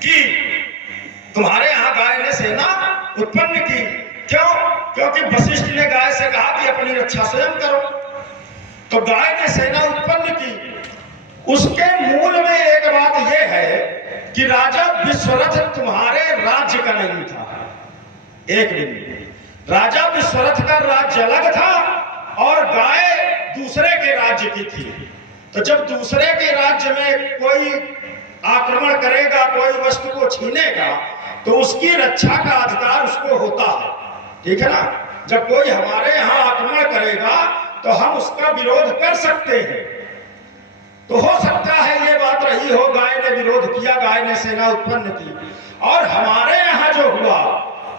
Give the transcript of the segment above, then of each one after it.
कि तुम्हारे यहाँ गाय ने सेना उत्पन्न की। क्यों? क्योंकि वशिष्ठ ने गाय से कहा कि अपनी रक्षा स्वयं करो, तो गाय ने सेना उत्पन्न की। उसके मूल में एक बात यह है कि राजा विश्वरथ तुम्हारे राज्य का नहीं था। एक मिनट, राजा विश्वरथ का राज्य अलग था और गाय दूसरे के राज्य की थी। तो जब दूसरे के राज्य में कोई आक्रमण करेगा, कोई वस्तु को छीनेगा, तो उसकी रक्षा का अधिकार उसको होता है, ठीक है ना। जब कोई हमारे यहाँ आक्रमण करेगा तो हम उसका विरोध कर सकते हैं। तो हो सकता है ये बात रही हो, गाय ने विरोध किया, गाय ने सेना उत्पन्न की। और हमारे यहाँ जो हुआ,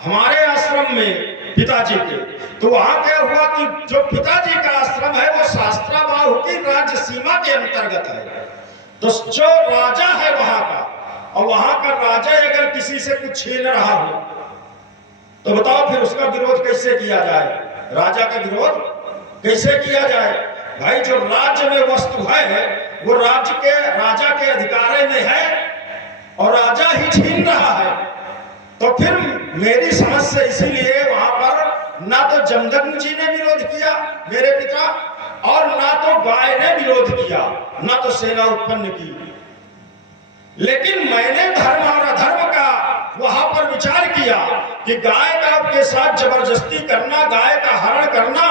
हमारे आश्रम में पिताजी के, तो वहां क्या हुआ कि जो पिताजी का आश्रम है वो शास्त्राबाहु की राज्य सीमा के अंतर्गत है। तो जो राजा है वहां का, और वहां का राजा अगर किसी से कुछ छीन रहा हो तो बताओ फिर उसका विरोध कैसे किया जाए? राजा का विरोध कैसे किया जाए? भाई जो राज्य में वस्तु है वो राज्य के राजा के अधिकार में है और राजा ही छीन रहा है। तो फिर मेरी समझ से इसीलिए वहां पर ना तो जमदग्नि जी ने विरोध किया मेरे पिता, और ना तो गाय ने विरोध किया, ना तो सेना उत्पन्न की। लेकिन मैंने धर्म और अधर्म का वहां पर विचार किया कि गाय का के साथ जबरदस्ती करना, गाय का हरण करना,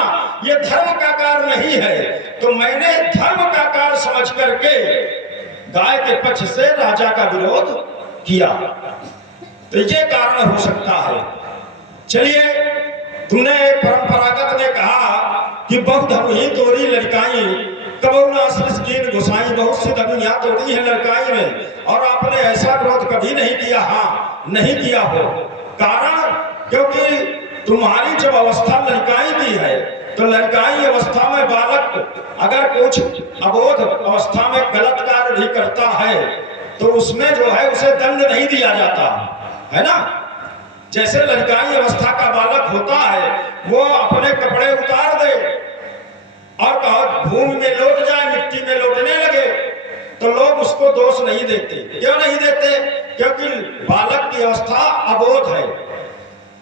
यह धर्म का कार्य नहीं है। तो मैंने धर्म का कार्य समझ करके गाय के पक्ष से राजा का विरोध किया। तो ये कारण हो सकता है। चलिए, तुमने परंपरागत ने कहा कि बहुत धमुही तोड़ी लड़काई, कबो नासरस कीन घुसाई, बहुत सी धमुहियां तोड़ी है लड़काई में। और आपने ऐसा विरोध कभी नहीं किया। हाँ, नहीं किया हो। कारण क्योंकि तुम्हारी जब अवस्था लड़काई की है, तो लड़काई अवस्था में बालक अगर कुछ अबोध अवस्था में गलत कार्य भी करता है तो उसमें जो है उसे दंड नहीं दिया जाता है ना। जैसे लड़काई अवस्था का बालक होता है, वो अपने कपड़े उतार दे और कहो भूमि में लौट जाए, मिट्टी में लौटने लगे, तो लोग उसको दोष नहीं देते। क्यों नहीं देते? क्योंकि बालक की अवस्था अबोध है।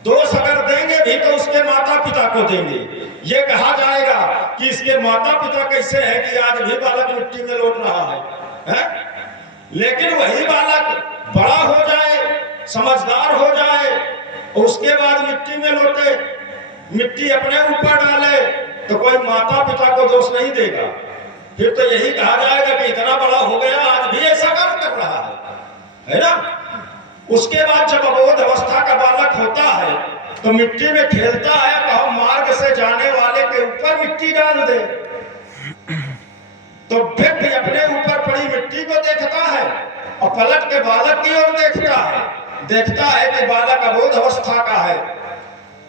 दोष अगर देंगे भी तो उसके माता पिता को देंगे। ये कहा जाएगा कि इसके माता पिता कैसे है कि आज भी बालक मिट्टी में लौट रहा है? लेकिन वही बालक बड़ा हो जाए, समझदार हो जाए, उसके बाद मिट्टी में लौटे, मिट्टी अपने ऊपर डाले, तो कोई माता पिता को दोष नहीं देगा। फिर तो यही कहा जाएगा कि इतना बड़ा हो गया, आज भी ऐसा काम कर रहा है ना। उसके बाद जब अबोध अवस्था का बालक होता है तो मिट्टी में खेलता है, तो मार्ग से जाने वाले के ऊपर मिट्टी डाल दे, तो व्यक्ति अपने ऊपर पड़ी मिट्टी को देखता है और पलट के बालक की ओर देखता है कि बालक अबोध अवस्था का है,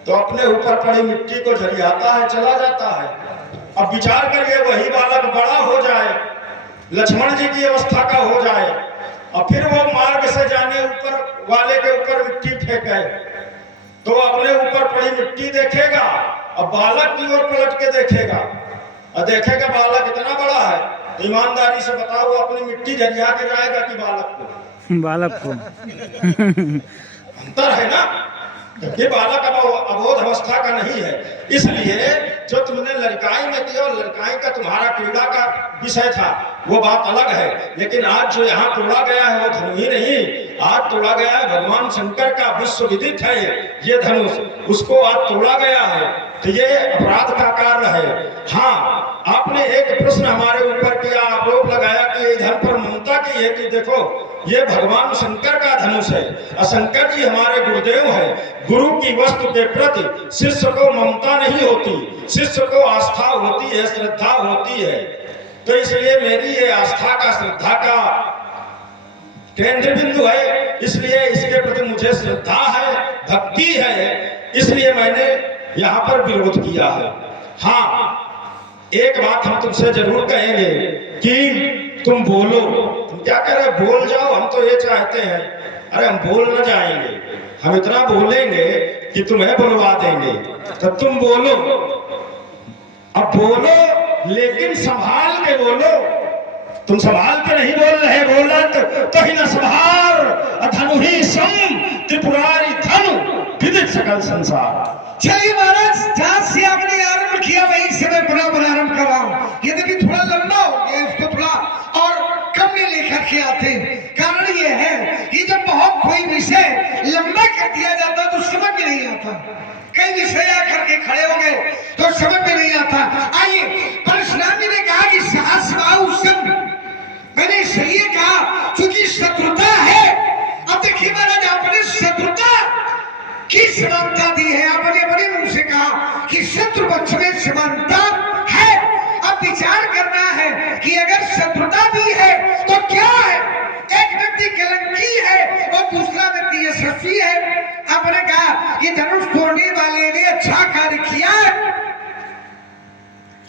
तो अपने ऊपर पड़ी मिट्टी को झरियाता है, चला जाता है। अब विचार करिए, वही बालक बड़ा हो जाए, लक्ष्मण जी की अवस्था का हो जाए, और फिर वो मार्ग से जाने ऊपर वाले के ऊपर मिट्टी फेंके, तो अपने ऊपर पड़ी मिट्टी देखेगा और बालक की ओर पलट के देखेगा और देखेगा बालक इतना बड़ा है, तो ईमानदारी से बताओ वो अपनी मिट्टी झरिया के जाएगा कि बालक को? अंतर है ना। ये बालक अब अबोध अवस्था का नहीं है। इसलिए जो तुमने लड़काई में किया, और लड़काई का तुम्हारा क्रीड़ा का विषय था, वो बात अलग है। लेकिन आज जो यहाँ तोड़ा गया है वो धनुष ही नहीं, आज तोड़ा गया है भगवान शंकर का विश्व विदित है ये धनुष, उसको आज तोड़ा गया है, तो ये अपराध का कार्य है। हाँ, आपने एक प्रश्न हमारे ऊपर किया, आरोप लगाया कि इधर पर ममता की है कि देखो ये भगवान शंकर का धनुष है, और शंकर जी हमारे गुरुदेव है। गुरु की वस्तु के प्रति शिष्य को ममता नहीं होती, शिष्य को आस्था होती है, श्रद्धा होती है। तो इसलिए मेरी ये आस्था का, श्रद्धा का केंद्र बिंदु है, इसलिए इसके प्रति मुझे श्रद्धा है, भक्ति है, इसलिए मैंने यहाँ पर विरोध किया है। हाँ, एक बात हम तुमसे जरूर कहेंगे कि तुम बोलो। तुम क्या कह रहे, बोल जाओ, हम तो ये चाहते हैं। अरे हम बोल न जाएंगे, हम इतना बोलेंगे कि तुम्हें बुलवा देंगे, तो तुम बोलो। अब बोलो, लेकिन संभाल के बोलो। तुम संभाल के नहीं बोल रहे, बोला तो ही न संभाल, धनु चल संसार। चलिए महाराज, जहां से आपने आरंभ किया वहीं से मैं पुनः आरंभ कर रहा हूँ। यदि भी थोड़ा लंबा हो गया इसको थोड़ा और कम में लेकर के आते हैं। कारण ये है कि जब बहुत कोई विषय लंबा कर दिया जाता तो समझ में नहीं आता। कई विषय आकर के खड़े हो गए तो समझ में नहीं आता। आइए, परशुराम जी ने कहा कि साहस बाहु सब, मैंने इसलिए कहा क्योंकि शत्रुता है। अब देखिए महाराज, आपने शत्रुता की समानता दी है। आपने अपने मुंह से कहा कि शत्रु पक्ष में समानता है। अब विचार करना है कि अगर शत्रुता भी है तो क्या है? एक व्यक्ति कलंकी है और दूसरा व्यक्ति यशस्वी है। आपने कहा कि धनुष तोड़ने वाले ने अच्छा कार्य किया है,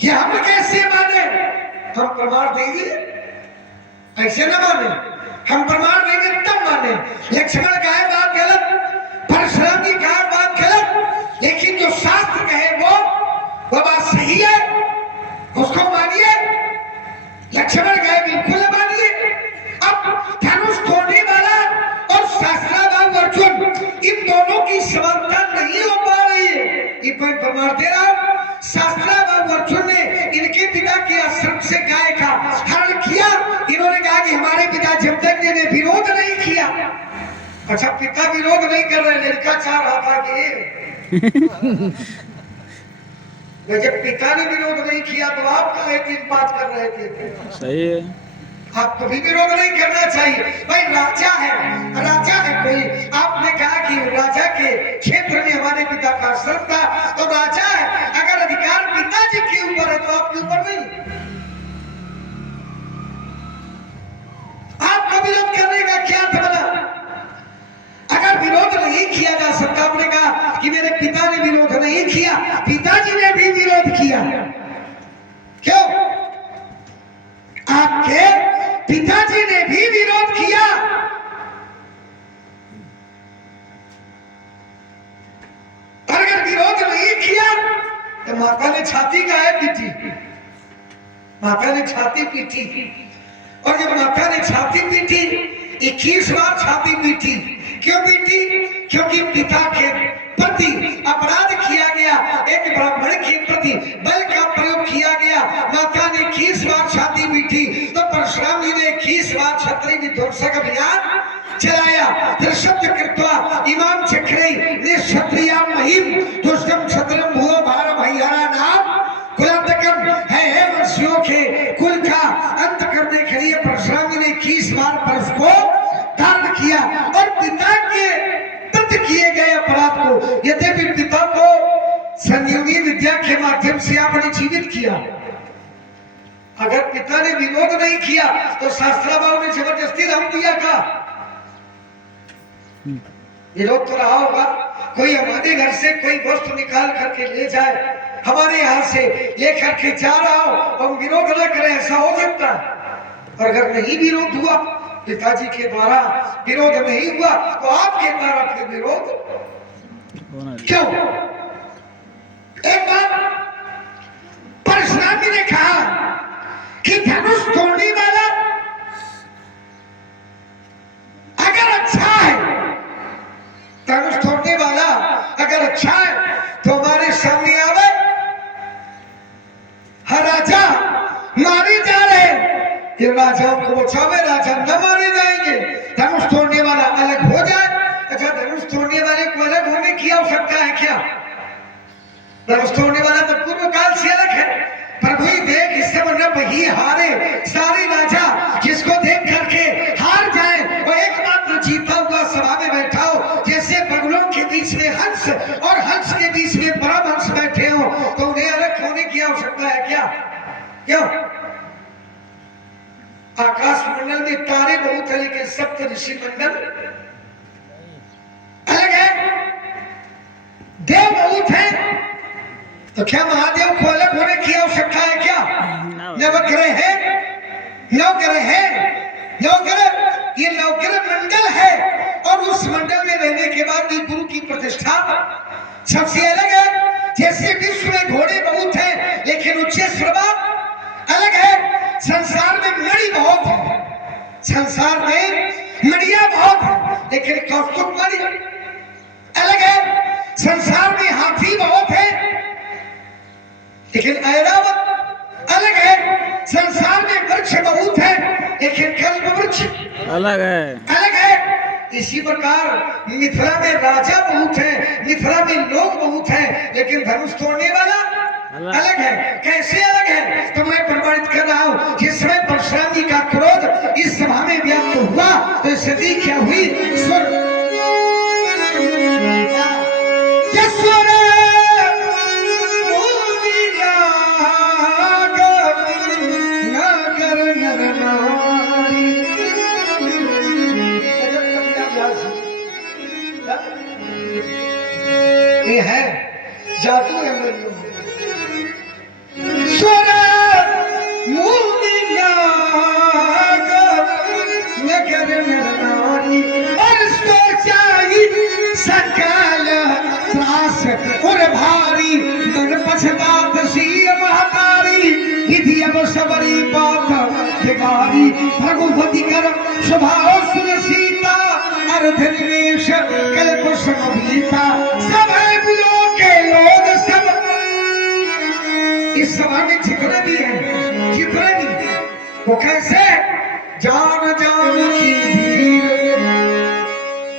ये हम कैसे माने? हम प्रमाण देंगे, ऐसे न माने। हम प्रमाण देंगे तब माने। लक्ष्मण कहे बात गलत, परशुराम जी कहा बात गलत, लेकिन जो शास्त्र कहे वो बात सही है, उसको मानिए। लक्ष्मण कहे बिल्कुल मानिए। अब धनुष तोड़ने वाला और शास्त्राभाव अर्जुन, इन दोनों की समानता नहीं हो पा रही है। ये प्रमाण दे रहा हूं। शास्त्राभाव अर्जुन ने इनके पिता के आश्रम से गाय का हरण किया। इन्होंने कहा कि हमारे पिता जब तक ने विरोध नहीं किया। अच्छा, पिता विरोध नहीं कर रहे, लड़का चाह रहा था कि जब पिता ने विरोध नहीं किया तो आप काहे की बात कर रहे थे? सही है, आप कभी विरोध नहीं करना चाहिए। भाई राजा है, राजा है कोई। आपने कहा कि राजा के क्षेत्र में हमारे पिता का आश्रम था तो राजा है। अगर अधिकार पिताजी के ऊपर है तो आपके ऊपर नहीं। आपको विरोध करने का क्या था बना? अगर विरोध नहीं किया जा सकता, आपने कहा कि मेरे पिता ने विरोध नहीं किया, पिताजी ने भी विरोध किया। क्यों? आपके पिताजी ने भी विरोध किया। और अगर विरोध नहीं किया तो माता ने छाती काहे पीटी? माता ने छाती पीटी। और जब माता ने छाती पीटी, 21 बार छाती पीटी। क्यों पीटी? क्योंकि पिता के प्रति अपराध किया गया, एक ब्राह्मण के प्रति बल का प्रयोग किया गया। माता ने 21 बार छाती पीटी तो परशुराम जी ने 21 बार क्षत्रिय विध्वंसक अभियान चलाया। दृश्यत कृत्वा इमाम चक्रे ने क्षत्रिया महिम दुष्टम क्षत्रम भुवो भार भैयारा नाम कुलांतकम है वंशियों के कुल का अंत करने के लिए परशुराम जी ने 21 बार परश को धारण किया। और पिता के प्रति किए गए अपराध को, यद्यपि पिता को संजीवनी विद्या के माध्यम से आपने जीवित किया। अगर पिता ने विरोध नहीं किया तो शास्त्राभाव ने जबरदस्ती दम दिया था। विरोध तो रहा होगा। कोई हमारे घर से कोई वस्तु निकाल करके ले जाए, हमारे यहाँ से लेकर के जा रहा हो, हम विरोध न करें, ऐसा हो सकता है? और अगर नहीं विरोध हुआ, पिताजी के द्वारा विरोध नहीं हुआ तो आपके द्वारा फिर विरोध क्यों? एक बार परशुराम जी ने कहा कि धनुष तोड़ने वाला अगर अच्छा है, धनुष तोड़ने वाला अगर अच्छा है तो हमारे सामने आवे। हर राजा मारे जा रहे, ये राजाओं को बचावे, राजा न मारे जाएंगे। धनुष तोड़ने वाला अलग हो जाए। अच्छा, धनुष तोड़ने वाले को अलग होने की आवश्यकता है क्या? धनुष तोड़ने वाला तो पूर्व काल से अलग है। प्रभु ही देख इससे मतलब ही हारे सारे राजा, जिसको देख करके हार जाए वो एकमात्र जीता हुआ सभा में बैठा हो। जैसे बगुलों के बीच में हंस और हंस के बीच में परमहंस बैठे हो, तो उन्हें अलग होने की आवश्यकता है क्या? क्यों? आकाश मंडल में तारे बहुत है लेकिन सप्त ऋषि मंडल अलग है। देव बहुत है, तो क्या महादेव को अलग होने की आवश्यकता है क्या? नवग्रह है, नवग्रह है, नवग्रह, ये नवग्रह मंडल है। और उस मंडल में रहने के बाद भी गुरु की प्रतिष्ठा सबसे अलग है। जैसे विश्व में घोड़े बहुत हैं लेकिन उच्चेश्वर अलग है। संसार में मणि बहुत है, संसार में मणिया बहुत है लेकिन कौस्तुभ मणि अलग है। संसार में हाथी बहुत है, लेकिन ऐरावत अलग है। संसार में वृक्ष बहुत है, लेकिन कल्प वृक्ष अलग है। अलग है। इसी प्रकार मिथिला में राजा बहुत है, मिथिला में लोग बहुत है, लेकिन धनुष तोड़ने वाला अलग है। कैसे अलग है? तो मैं प्रमाणित कर रहा हूं। जिस समय परशुराम जी का क्रोध इस सभा में व्यक्त हुआ तो स्थिति क्या हुई? ये है जादू है मरियो। सकल त्रास और भारी मन पछतात सी महतारी विधि अब सबरी बात बिगारी भगवती कर स्वभाव सुन सीता अर्ध निवेश कल्प समभीता सब है बिलो के लोग सब इस सभा में जितने भी हैं, जितने भी वो कैसे जान जान की भीड़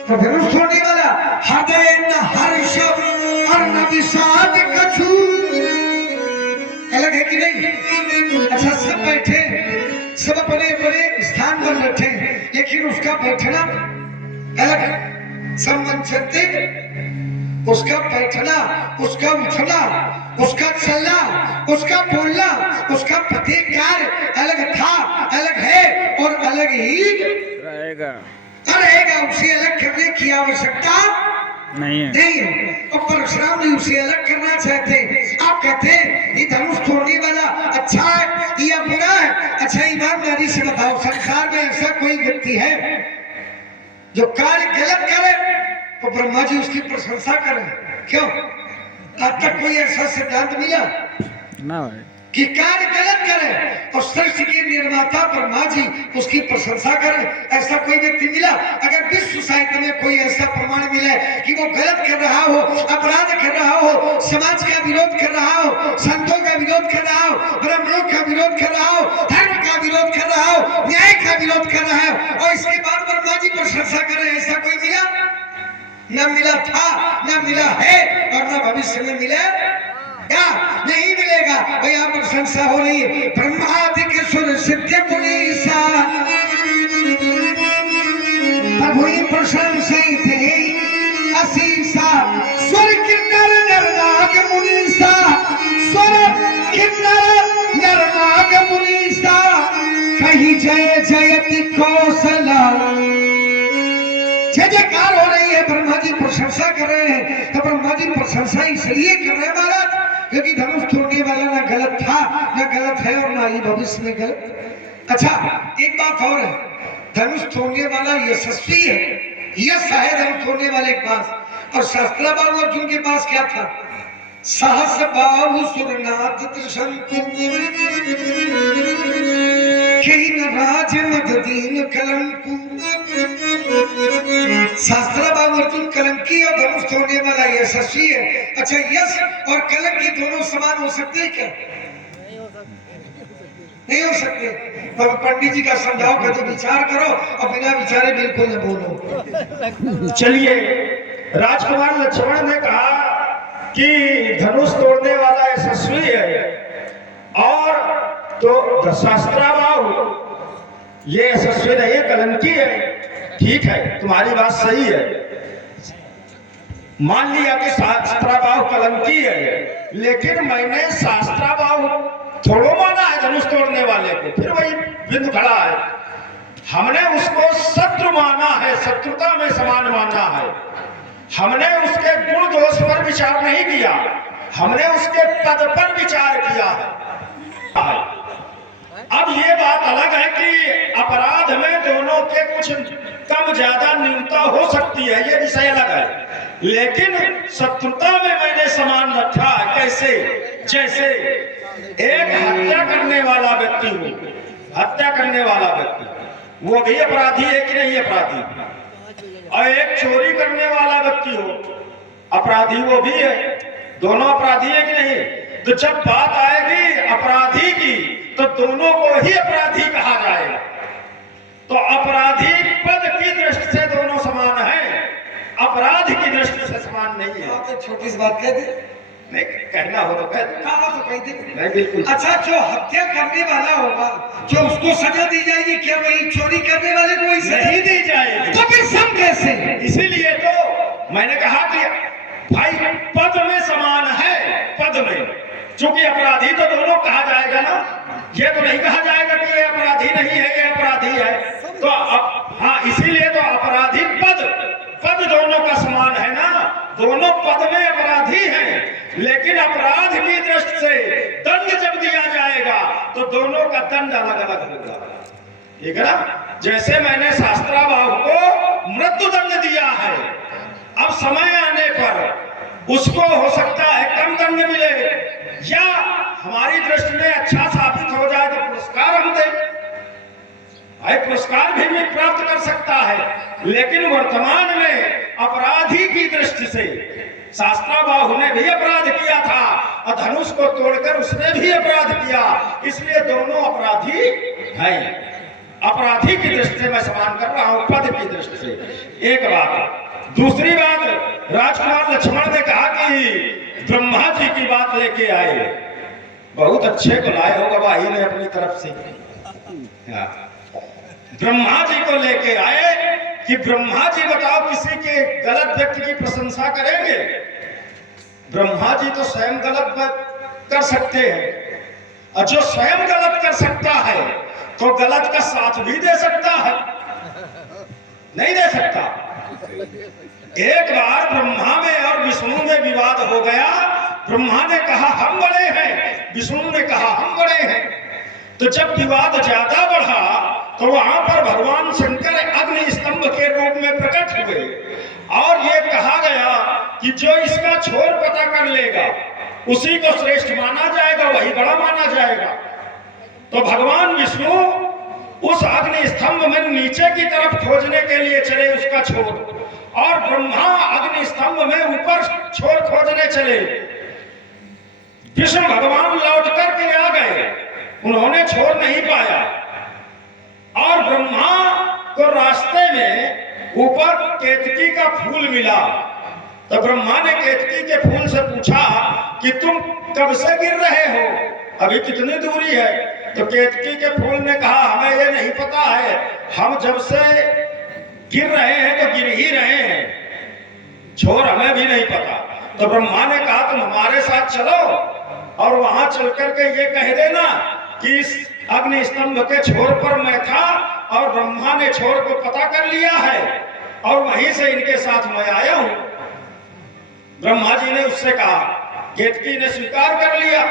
तो धनुष तोड़ने वाला हृदय न हर्ष और न विषाद कछु। अलग है कि नहीं? अच्छा सब बैठे, सब अपने अपने स्थान पर बैठे, लेकिन उसका बैठना अलग है। सब मनचते उसका बैठना, उसका उठना, उसका चलना, उसका बोलना, उसका प्रत्येक कार्य अलग था, अलग है और अलग ही रहेगा। उसे अलग करने की आवश्यकता नहीं है। नहीं है। और परशुराम जी उसे अलग करना चाहते हैं। आप कहते हैं ये धनुष तोड़ने वाला अच्छा है या बुरा है? अच्छा ईमानदारी से बताओ, संसार में ऐसा कोई व्यक्ति है जो कार्य गलत करे तो ब्रह्मा जी उसकी प्रशंसा करें? क्यों? आज तक कोई ऐसा सिद्धांत मिला ना भाई कि कार्य गलत करे और सृष्टि के निर्माता ब्रह्मा जी उसकी प्रशंसा करें? ऐसा कोई व्यक्ति मिला? अगर विश्व साहित्य में कोई ऐसा प्रमाण मिले कि वो गलत कर रहा हो, अपराध कर रहा हो, समाज का विरोध कर रहा हो, संतों का विरोध कर रहा हो, ब्राह्मणों का विरोध कर रहा हो, धर्म का विरोध कर रहा हो, न्याय का विरोध कर रहा है और इसके बाद ब्रह्मा जी प्रशंसा करें, ऐसा कोई मिला? न मिला था, न मिला है और न भविष्य में मिले क्या? नहीं मिलेगा। और यहाँ प्रशंसा हो रही है। ब्रह्मादिक सुर सिद्ध मुनीसा प्रभु प्रशंसित असीसा स्वर किन्नर नरनाग मुनीसा स्वर किन्नर नरनाग मुनीसा कहीं जय जयति कौशला। जय जयकार हो रही है, ब्रह्मा जी प्रशंसा कर रहे हैं। तो ब्रह्मा जी प्रशंसा इसलिए कर रहे हैं महाराज क्योंकि धनुष तोड़ने वाला ना गलत था, ना गलत है और ना ही भविष्य में गलत। अच्छा एक बात और है, धनुष तोड़ने वाला यशस्वी है, यश है धनुष तोड़ने वाले के पास। और सहस्त्रबाहु अर्जुन के पास क्या था? सहस्र बाहु सुरनाथ त्रिशंकु राज मद दीन कलंकु। सहस्त्रबाहु अर्जुन कलंकी और धनुष तोड़ने वाला यशस्वी है। अच्छा यश और कलंकी दोनों समान हो सकते हैं क्या? नहीं हो सकते। तो पंडित जी का समझाओ का तो विचार करो और बिना विचारे बिल्कुल न बोलो। चलिए, राजकुमार लक्ष्मण ने कहा कि धनुष तोड़ने वाला यशस्वी है और तो सहस्त्रबाहु ये यशस्वी नहीं है, कलंकी है। ठीक है, तुम्हारी बात सही है। मान लिया कि सहस्त्रबाहु कलंकी है, लेकिन मैंने सहस्त्रबाहु थोड़ो माना है धनुष तोड़ने वाले को। फिर वही बिंदु खड़ा है, हमने उसको शत्रु माना है, शत्रुता में समान माना है। हमने उसके गुण दोष पर विचार नहीं किया, हमने उसके पद पर विचार किया है। अब ये बात अलग है कि अपराध में दोनों के कुछ कम ज्यादा न्यूनता हो सकती है, ये विषय अलग है। लेकिन शत्रुता में मैंने समान रखा है। कैसे? जैसे एक हत्या करने वाला व्यक्ति हो, हत्या करने वाला व्यक्ति वो भी अपराधी है कि नहीं अपराधी? और एक चोरी करने वाला व्यक्ति हो, अपराधी वो भी है, दोनों अपराधी है कि नहीं? तो जब बात आएगी अपराधी की तो दोनों को ही अपराधी कहा जाएगा। तो अपराधी पद की दृष्टि से दोनों समान है, अपराध की दृष्टि से समान नहीं है। तो छोटी सी बात कह दे, नहीं कहना हो तो कह दे। कहा तो कह दे। नहीं बिल्कुल। अच्छा, जो हत्या करने वाला होगा, जो उसको सजा दी जाएगी, क्या वही चोरी करने वाले को वही सजा नहीं दी जाएगी। तो फिर सम कैसे? इसीलिए तो मैंने कहा कि भाई पद में समान है, पद में, क्योंकि अपराधी तो दोनों कहा जाएगा ना, ये तो नहीं कहा जाएगा कि ये अपराधी नहीं है, ये अपराधी है। तो अब हाँ, इसीलिए तो अपराधी पद दोनों का समान है ना, दोनों पद में अपराधी हैं, लेकिन अपराध की दृष्टि से दंड जब दिया जाएगा तो दोनों का दंड अलग अलग होगा, ठीक है ना? जैसे मैंने शास्त्राबाहु को मृत्यु दंड दिया है, अब समय आने पर उसको हो सकता है कम दंड मिले या हमारी दृष्टि में अच्छा साबित हो जाए तो पुरस्कार हम दें, पुरस्कार भी प्राप्त कर सकता है। लेकिन वर्तमान में अपराधी की दृष्टि से शास्त्राबाहु ने भी अपराध किया था और धनुष को तोड़कर उसने भी अपराध किया, इसलिए दोनों अपराधी हैं। अपराधी की दृष्टि से मैं समान कर रहा हूं, पद की दृष्टि से। एक बात। दूसरी बात, राजकुमार लक्ष्मण ने कहा कि ब्रह्मा जी की बात लेके आए, बहुत अच्छे को लाए होगा भाई ने अपनी तरफ से। ब्रह्मा जी को लेके आए कि ब्रह्मा जी बताओ किसी के गलत व्यक्ति की प्रशंसा करेंगे? ब्रह्मा जी तो स्वयं गलत कर सकते हैं, और जो स्वयं गलत कर सकता है तो गलत का साथ भी दे सकता है, नहीं दे सकता। एक बार ब्रह्मा में और विष्णु में विवाद हो गया, ब्रह्मा ने कहा हम बड़े हैं, विष्णु ने कहा हम बड़े हैं। तो जब विवाद ज्यादा बढ़ा तो वहां पर भगवान शंकर अग्नि स्तंभ के रूप में प्रकट हुए और ये कहा गया कि जो इसका छोर पता कर लेगा उसी को श्रेष्ठ माना जाएगा, वही बड़ा माना जाएगा। तो भगवान विष्णु उस अग्नि स्तंभ में नीचे की तरफ खोजने के लिए चले उसका छोर, और ब्रह्मा अग्नि स्तंभ में ऊपर छोर खोजने चले। विष्णु भगवान लौट करके आ गए, उन्होंने छोर नहीं पाया, और ब्रह्मा को रास्ते में ऊपर केतकी का फूल मिला। तो ब्रह्मा ने केतकी के फूल से पूछा कि तुम कब से गिर रहे हो, अभी कितनी दूरी है? तो केतकी के फूल ने कहा हमें ये नहीं पता है, हम जब से गिर रहे हैं तो गिर ही रहे हैं, छोर हमें भी नहीं पता। तो ब्रह्मा ने कहा तुम हमारे साथ चलो और वहां चल करके ये कह देना कि इस अग्नि स्तंभ के छोर पर मैं था और ब्रह्मा ने छोर को पता कर लिया है और वहीं से इनके साथ मैं आया हूं। ब्रह्मा जी ने उससे कहा, केतकी ने स्वीकार कर लिया।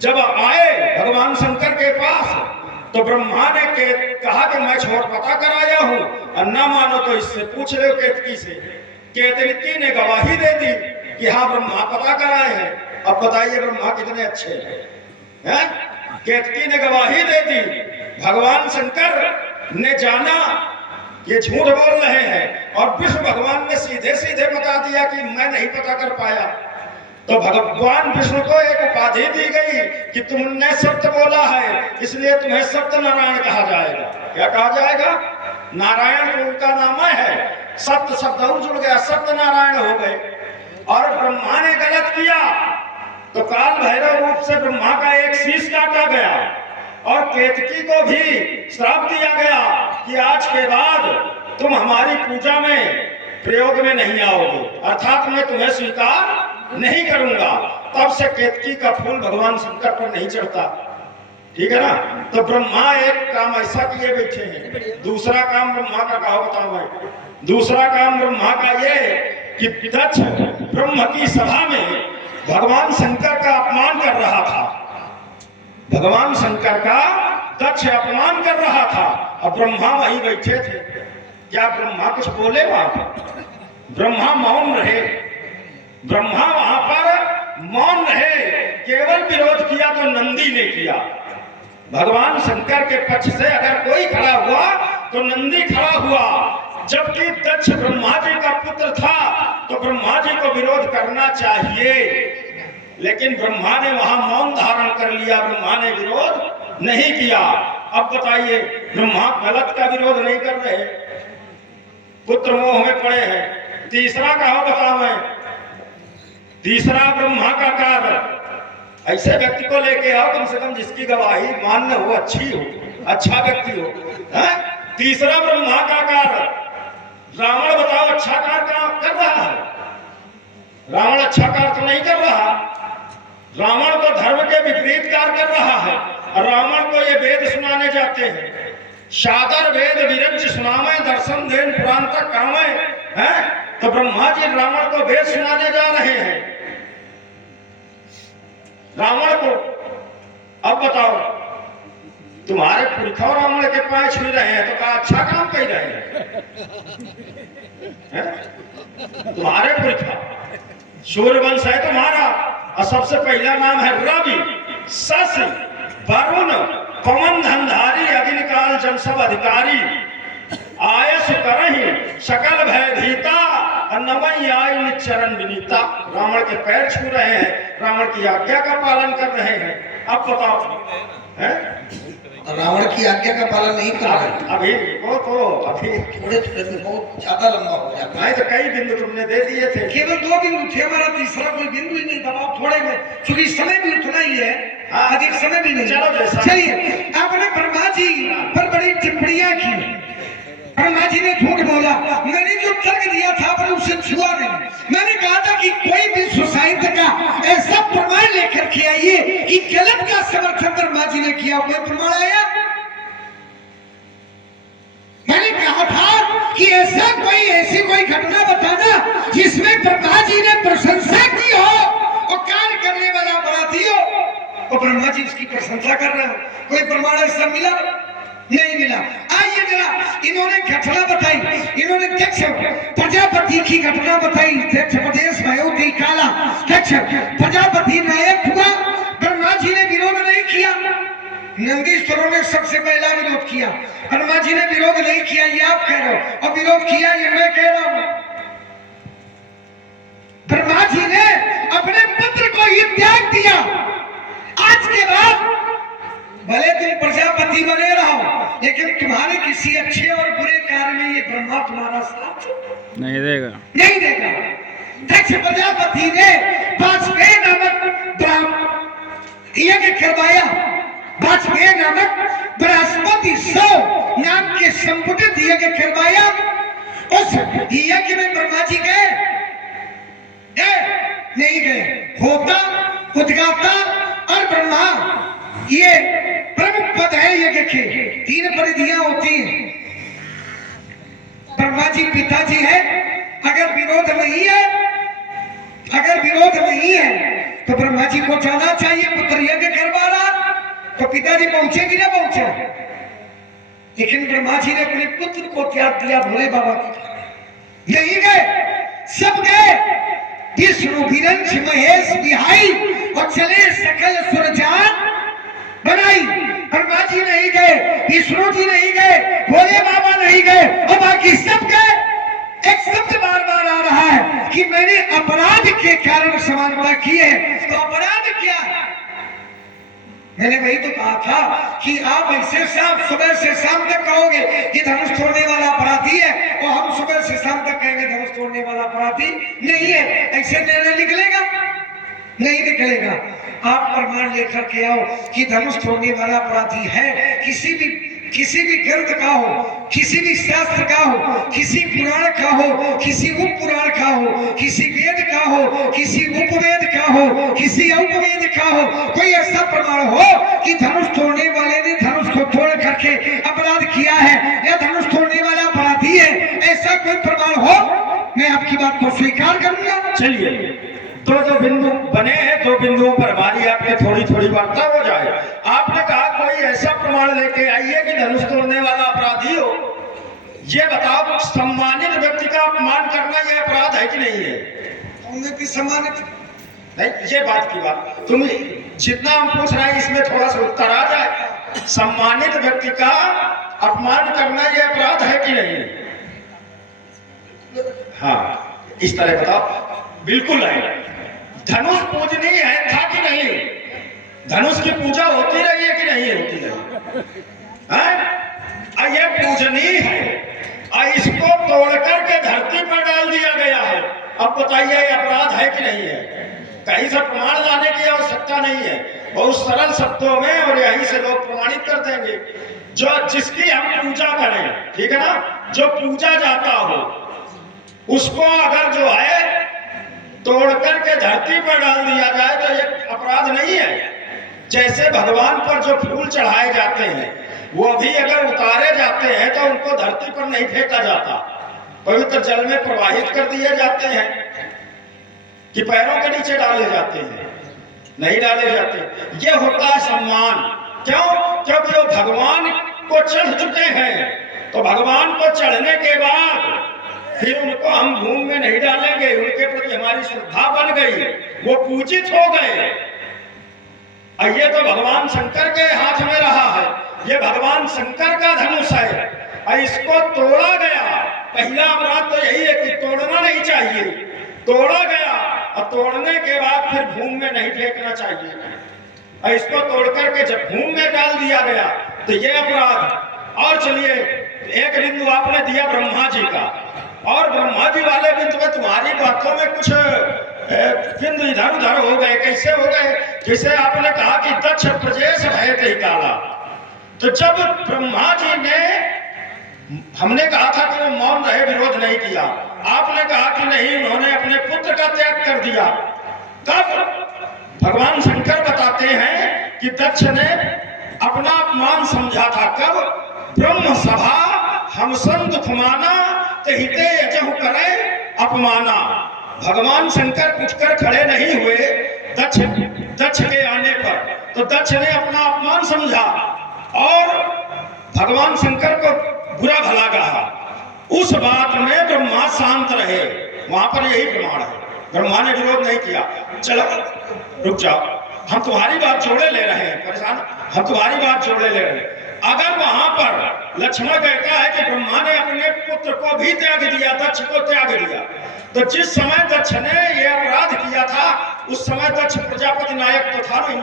जब आए भगवान शंकर के पास तो ब्रह्मा ने कहा कि मैं छोर पता कर आया हूं, और ना मानो तो इससे पूछ लो केतकी से। केतकी ने गवाही दे दी कि हाँ ब्रह्मा पता कराए हैं। अब बताइए ब्रह्मा कितने अच्छे हैं? केतकी ने गवाही दे दी, भगवान शंकर ने जाना ये झूठ बोल रहे हैं, और विष्णु भगवान ने सीधे सीधे बता दिया कि मैं नहीं पता कर पाया। तो भगवान विष्णु को एक उपाधि दी गई कि तुमने सत्य बोला है, इसलिए तुम्हें सत्य नारायण कहा जाएगा। क्या कहा जाएगा? नारायण उनका नाम है, सत्य शब्द जुड़ गया, सत्य नारायण हो गए। और ब्रह्मा ने गलत किया तो काल भैरव रूप से ब्रह्मा का एक शीश काटा गया, और केतकी को भी श्राप दिया गया कि आज के बाद तुम हमारी पूजा में प्रयोग में नहीं आओगे, अर्थात मैं तुम्हें स्वीकार नहीं करूंगा। तब से केतकी का फूल भगवान शंकर पर नहीं चढ़ता, ठीक है ना? तो ब्रह्मा एक काम ऐसा किए बैठे हैं। दूसरा काम ब्रह्मा का कहा बताओ भाई? दूसरा काम ब्रह्मा का ये कि दक्ष ब्रह्म की सभा में भगवान शंकर का अपमान कर रहा था, भगवान शंकर का दक्ष अपमान कर रहा था, और ब्रह्मा वहीं बैठे थे। क्या ब्रह्मा कुछ बोले? वहां पर ब्रह्मा मौन रहे, ब्रह्मा वहां पर मौन रहे। केवल विरोध किया तो नंदी ने किया। भगवान शंकर के पक्ष से अगर कोई खड़ा हुआ तो नंदी खड़ा हुआ, जबकि दक्ष ब्रह्मा जी का पुत्र था तो ब्रह्मा जी को विरोध करना चाहिए, लेकिन ब्रह्मा ने वहां मौन धारण कर लिया, ब्रह्मा ने विरोध नहीं किया। अब बताइए, ब्रह्मा गलत का विरोध नहीं कर रहे, पुत्र मोह में पड़े हैं। तीसरा कहो बताओ मैं, तीसरा ब्रह्मा का कार्य, ऐसे व्यक्ति को लेके आओ कम से कम जिसकी गवाही मान्य हो, अच्छी हो, अच्छा व्यक्ति हो, है? तीसरा ब्रह्मा का कार्य, रावण बताओ अच्छा कार्य कर रहा है? रावण अच्छा कार्य तो नहीं कर रहा, रावण तो धर्म के विपरीत कार्य कर रहा है। रावण को ये वेद सुनाने जाते हैं, सादर वेद विरंच सुनावे दर्शन देन पुराण तक कामे, हैं? तो ब्रह्मा जी रावण को वेद सुनाने जा रहे हैं, रावण को। अब बताओ, तुम्हारे पुरखा रावण के पांव छू रहे हैं तो क्या अच्छा काम कर रहे हैं? तुम्हारे पुरखा, सूर्यवंश है तुम्हारा, और सबसे पहला नाम है रवि, शशि, वरुण, पवन धनधारी, अग्निकाल जन सब अधिकारी, आयस करहि सकल भय भीता, नवई आई निचरण विनीता। रावण के पैर छू रहे हैं, रावण की आज्ञा का पालन कर रहे हैं। अब बताओ, हैं? रावण की आज्ञा का पालन नहीं कर रहे। अभी वो तो अभी थोड़े थोड़े में बहुत ज्यादा लंबा हो जाता है। नहीं तो कई बिंदु तुमने दे दिए थे, केवल 2 बिंदु थे, हमारा तीसरा कोई बिंदु ही नहीं दबाओ थोड़े में, क्योंकि समय भी उतना ही है, अधिक समय भी नहीं। चलो जैसा। चलिए, आपने ब्रह्मा जी पर बड़ी टिप्पणियां की, ब्रह्मा जी ने झूठ बोला, मैंने जो तर्क दिया था पर उसे छुआ नहीं। मैंने कहा था कि कोई भी सुसाहित्य का ऐसा प्रमाण लेकर के आइए कि गलत का समर्थन ब्रह्मा जी ने किया, कोई प्रमाण आया? मैंने कहा था कि ऐसी कोई घटना बताना जिसमें ब्रह्मा जी ने प्रशंसा की हो और कार्य करने वाला अपराधी हो, और ब्रह्मा जी उसकी प्रशंसा कर रहे हो, कोई प्रमाण ऐसा मिला? नहीं मिला। आइए जरा, इन्होंने घटना बताई, इन्होंने दक्ष प्रजापति की घटना बताई। दक्ष प्रदेश भयोती काला, दक्ष प्रजापति नायक हुआ, ब्रह्मा जी ने विरोध नहीं किया, नंदीश्वरों ने सबसे पहला विरोध किया, ब्रह्मा जी ने विरोध नहीं किया, ये आप कह रहे हो, और विरोध किया ये मैं कह रहा हूं। ब्रह्मा जी ने अपने पुत्र को ही त्याग दिया। आज के बाद भले तुम प्रजापति बने रहो, लेकिन तुम्हारे किसी अच्छे और बुरे कार्य में ये ब्रह्मा तुम्हारा साथ नहीं देगा, नहीं देगा। दक्ष प्रजापति ने वाजपेयी नामक यज्ञ करवाया, वाजपेयी नामक बृहस्पति 100 नाम के संपुटित यज्ञ करवाया। उस यज्ञ में ब्रह्मा जी गए नहीं गए? होता, उद्गाता और ब्रह्मा, ये प्रमुख पद है यज्ञ के। 3 परिधियां होती हैं। ब्रह्मा जी पिताजी है, अगर विरोध नहीं है, तो ब्रह्मा जी को जाना चाहिए, पुत्र यज्ञ करवा रहा तो पिताजी पहुंचे कि ना पहुंचे? लेकिन ब्रह्मा जी ने अपने पुत्र को त्याग दिया भोले बाबा के। नहीं गए, सब गए, विष्णु विरंच महेश बिहाई और चले सकल सुरजान बनाई। ब्रह्मा जी नहीं गए, विष्णु जी नहीं गए, भोले बाबा नहीं गए, और बाकी सब गए। एक शब्द बार बार आ रहा है कि मैंने अपराध के कारण समानता की है, तो अपराध क्या है? मैंने वही तो कहा था कि आप ऐसे सुबह से शाम तक कहोगे कि धनुष तोड़ने वाला अपराधी है, और हम सुबह से शाम तक कहेंगे धनुष तोड़ने वाला अपराधी नहीं है, ऐसे निर्णय निकलेगा? नहीं निकलेगा। आप प्रमाण लेकर के आओ कि धनुष तोड़ने वाला अपराधी है। किसी भी ग्रंथ का हो, किसी भी शास्त्र का हो, किसी पुराण का हो, किसी उप पुराण का हो, किसी वेद का हो, किसी उपवेद का हो, किसी उपवेद का हो, कोई ऐसा प्रमाण हो कि धनुष तोड़ने वाले ने धनुष को तोड़ करके अपराध किया है या धनुष तोड़ने वाला अपराधी है, ऐसा कोई प्रमाण हो, मैं आपकी बात को स्वीकार करूंगा। चलिए, दो बिंदु बने हैं, 2 बिंदुओं पर हमारी आपके थोड़ी वार्ता हो जाए। आपने कहा कोई ऐसा प्रमाण लेके आइए कि धनुष तोड़ने वाला अपराधी हो। ये बताओ, सम्मानित व्यक्ति का अपमान करना यह अपराध है कि नहीं है? उन्हें सम्मानित नहीं, ये बात की बात तुम जितना हम पूछ रहे हैं इसमें थोड़ा सा उत्तर आ जाए। सम्मानित व्यक्ति का अपमान करना यह अपराध है कि नहीं? हाँ, इस तरह बताओ। बिल्कुल है। धनुष पूजनीय है था कि नहीं? धनुष की पूजा होती रही है कि नहीं होती रही? हैं? ये पूजनीय है और इसको तोड़ करके धरती पर डाल दिया गया है। अब बताइए ये अपराध है कि नहीं है? कहीं से प्रमाण लाने की आवश्यकता नहीं है, बहुत सरल शब्दों में और यहीं से लोग प्रमाणित कर देंगे। जो जिसकी हम पूजा करें, ठीक है ना, जो पूजा जाता हो उसको अगर जो है तोड़ करके धरती पर डाल दिया जाए तो ये अपराध नहीं है। जैसे भगवान पर जो फूल चढ़ाए जाते हैं वो भी अगर उतारे जाते हैं तो उनको धरती पर नहीं फेंका जाता, पवित्र जल में प्रवाहित कर दिए जाते हैं कि पैरों के नीचे डाले जाते हैं, नहीं डाले जाते। ये होता है सम्मान। क्यों? क्योंकि वो भगवान को चढ़ चुके हैं, तो भगवान को चढ़ने के बाद फिर उनको हम भूमि में नहीं डालेंगे, उनके प्रति हमारी श्रद्धा बन गई, वो पूजित हो गए। और ये तो भगवान शंकर के हाथ में रहा है, ये भगवान शंकर का धनुष है और इसको तोड़ा गया। पहला अपराध तो यही है कि तोड़ना नहीं चाहिए, तोड़ा गया और तोड़ने के बाद फिर भूमि में नहीं फेंकना चाहिए और इसको तोड़ करके जब भूमि में डाल दिया गया तो ये अपराध। और चलिए एक बिंदु आपने दिया ब्रह्मा जी का, और ब्रह्मा जी वाले बिंदु में तुम्हारी बातों में कुछ बिंदु इधर उधर हो गए। कैसे हो गए? जैसे आपने कहा कि दक्ष प्रजेश भय कही काला, तो जब ब्रह्मा जी ने, हमने कहा था कि वो मौन रहे, विरोध नहीं किया, आपने कहा कि नहीं उन्होंने अपने पुत्र का त्याग कर दिया। तब भगवान शंकर बताते हैं कि दक्ष ने अपना अपमान समझा था। कब? ब्रह्म सभा हम संत खुमाना हिते यजहु करे अपमाना। भगवान शंकर उठकर खड़े नहीं हुए दक्ष के आने पर, तो दक्ष ने अपना अपमान समझा और भगवान शंकर को बुरा भला कहा। उस बात में ब्रह्मा शांत रहे, वहां पर यही प्रमाण है, ब्रह्मा ने विरोध नहीं किया। चलो रुक जाओ, हम तुम्हारी बात जोड़े ले रहे हैं, परेशान, हम तुम्हारी बात जोड़े ले रहे हैं। अगर वहां पर लक्ष्मण कहता है कि ब्रह्मा ने अपने पुत्र को भी त्याग दिया, दक्ष को त्याग दिया, तो जिस समय दक्ष ने यह अपराध किया था उस समय दक्ष प्रजापति नायक तो था नहीं,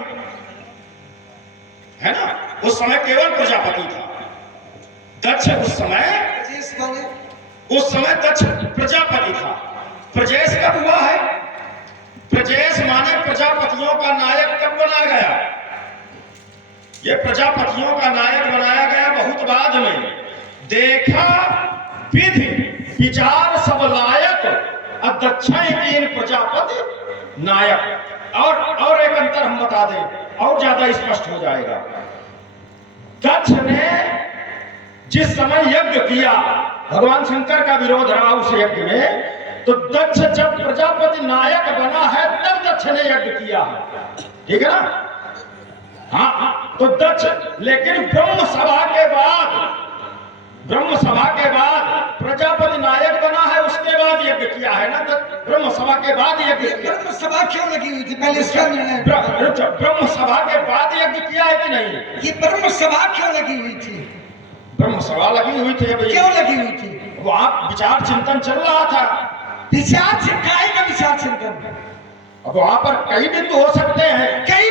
है ना? उस समय केवल प्रजापति था दक्ष। उस समय दक्ष प्रजापति था। प्रजेश कब हुआ है? प्रजेश माने प्रजापतियों का नायक कब बनाया गया? ये प्रजापतियों का नायक बनाया गया बहुत बाद में। देखा विधि विचार सब लायक दक्षिण प्रजापति नायक। और एक अंतर हम बता दें और ज्यादा स्पष्ट हो जाएगा। दक्ष ने जिस समय यज्ञ किया, भगवान शंकर का विरोध रहा उस यज्ञ में, तो दक्ष जब प्रजापति नायक बना है तब दक्ष ने यज्ञ किया है, ठीक है ना? हाँ, तो दक्ष, लेकिन ब्रह्म सभा के बाद प्रजापति नायक बना है, उसके बाद यज्ञ किया है ना? ब्रह्म सभा के बाद यज्ञ किया। ब्रह्म सभा क्यों लगी हुई थी? पहले इसका निर्णय। ब्रह्म सभा के बाद यज्ञ किया है कि नहीं? ये ब्रह्म सभा क्यों लगी हुई थी? ब्रह्म सभा लगी हुई थी। क्यों लगी हुई थी? वहां विचार चिंतन चल रहा था। विचार चिंतन अब वहां पर कई बिंदु हो सकते हैं, कई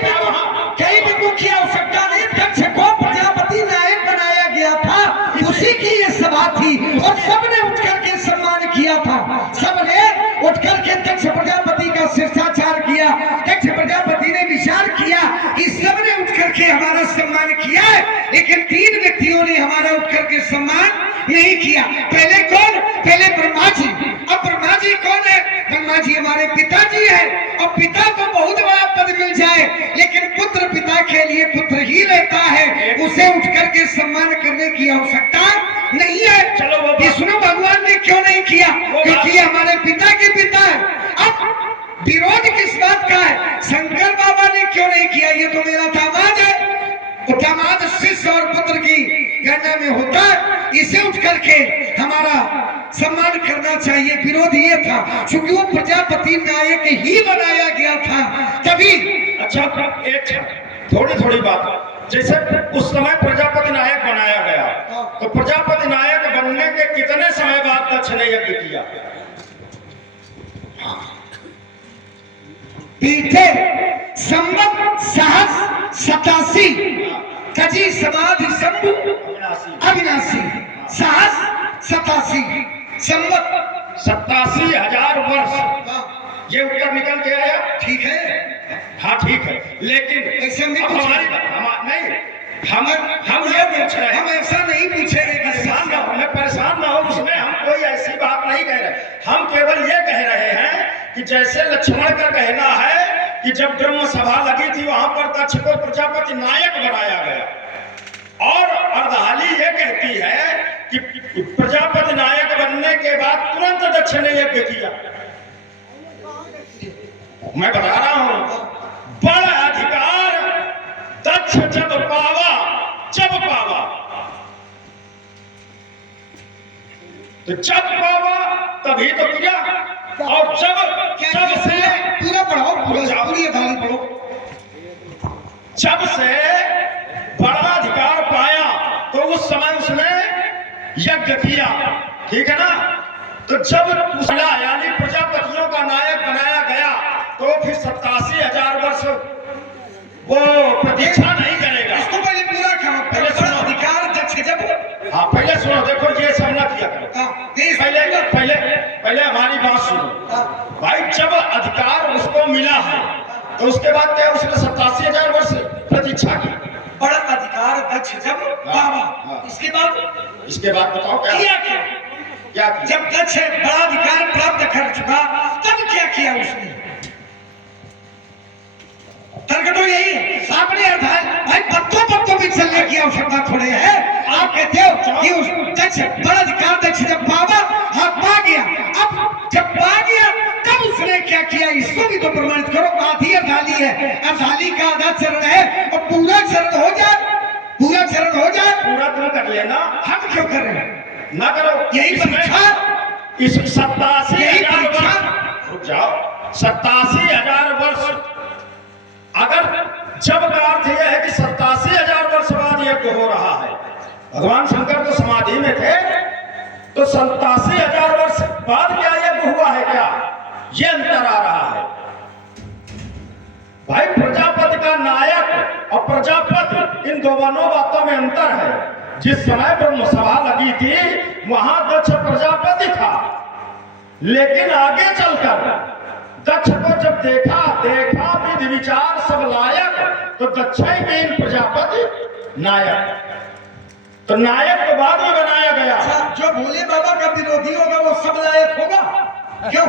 बिंदु की आवश्यकता नहीं। दक्ष को प्रजापति नायक बनाया गया था, उसी की ये सभा थी और सबने उठकर के सम्मान किया था। सबने उठकर के दक्ष प्रजापति का शिष्टाचार किया। दक्ष प्रजापति ने विचार किया कि सबने उठकर के हमारा सम्मान किया है, लेकिन 3 व्यक्तियों ने हमारा उठकर के सम्मान नहीं किया। पहले कौन? पहले ब्रह्मा जी। अब ब्रह्मा जी कौन है? ब्रह्मा जी हमारे पिताजी है। और पिता को बहुत बड़ा पद मिल जाए, लेकिन पुत्र पिता के लिए पुत्र ही रहता है, उसे उठकर के सम्मान करने की आवश्यकता नहीं है। चलो विष्णु भगवान ने क्यों नहीं किया? क्योंकि हमारे पिता के पिता है। अब विरोध किस बात का है? शंकर बाबा ने क्यों नहीं किया? ये तो मेरा दामाद है। दामाद शिष्य और पुत्र की गणना में होता है, इसे उठ करके हमारा सम्मान करना चाहिए। विरोध ये था क्योंकि वो प्रजापति नायक ही बनाया गया था तभी। अच्छा, एक थोड़ी बात, जैसे उस समय प्रजापति नायक बनाया गया, तो प्रजापति नायक बनने के कितने समय बाद दक्ष ने यज्ञ किया? पीठे संवत सहस 87 कजी समाधि शंभु अविनाशी सहस 87 संवत 87,000 वर्ष ये उत्तर निकल के आया। ठीक है। हाँ ठीक है, लेकिन ऐसे में अब हमारी नहीं, हम ये पूछ रहे हैं, हम ऐसा नहीं पूछेंगे कि परेशान ना हो, मैं परेशान ना हो, उसमें हम कोई ऐसी बात नहीं कह रहे। हम केवल ये कह रहे हैं कि जैसे लक्ष्मण का कहना है कि जब ब्रह्म सभा लगी थी वहां पर दक्ष को प्रजापति नायक बनाया गया, और अर्धाली ये कहती है कि प्रजापति नायक बनने के बाद तुरंत दक्ष ने यज्ञ किया। मैं बता रहा हूं, बड़ा अधिकार दक्ष जब पावा तो जब पावा तभी तो किया, और जब से पूरा पढ़ो, पूरी अधारी पढ़ो। जब से बड़ा अधिकार पाया तो उस समय उसने यज्ञ किया, ठीक है ना। तो जब उसला यानी प्रजापतियों का नायक बनाया गया तो फिर 87,000 वर्ष वो प्रतीक्षा नहीं करेगा। इसको पहले पूरा करो, पहले सुनो। अधिकार दक्ष जब, हाँ पहले सुनो, देखो ये सब ना किया करो। पहले हमारी बात सुनो भाई। जब अधिकार उसको मिला है तो उसके बाद क्या उसने 87,000 वर्ष प्रतीक्षा की। बड़ा अधिकार दक्ष जब पावा, इसके बाद बताओ क्या किया? जब दक्ष बड़ा अधिकार प्राप्त कर चुका तब क्या किया उसने? तर्क तो यही है। आपने अर्थात भाई पत्तों भी चलने की आवश्यकता थोड़ी है। आप कहते हो कि उस दक्ष बड़ा अधिकार दक्ष जब पावा, हाँ पा गया। अब जब पा गया तब उसने क्या किया? इसको भी तो प्रमाणित करो। आधी अर्धाली है, अर्धाली का आधा चरण है और पूरा चरण हो जाए, पूरा चरण हो जाए। पूरा तुम कर लेना, हम क्यों कर रहे हैं? ना करो। यही परीक्षा, इस 87,000 वर्ष, रुक जाओ, 87,000 वर्ष। अगर जब का अर्थ यह है कि 87,000 वर्ष बाद यज्ञ हो रहा है, भगवान शंकर तो समाधि में थे, तो 87,000 वर्ष बाद क्या यज्ञ हुआ है? क्या ये अंतर आ रहा है भाई। प्रजापति का नायक और प्रजापति, इन दोनों बातों में अंतर है। जिस समय ब्रह्म सभा लगी थी वहां दक्ष प्रजापति था, लेकिन आगे चलकर दक्ष को जब देखा विधि विचार सब लायक, तो दक्ष ही प्रजापति नायक। तो नायक के बाद में बनाया गया। जो भोले बाबा का विरोधी होगा वो सब लायक होगा? क्यों?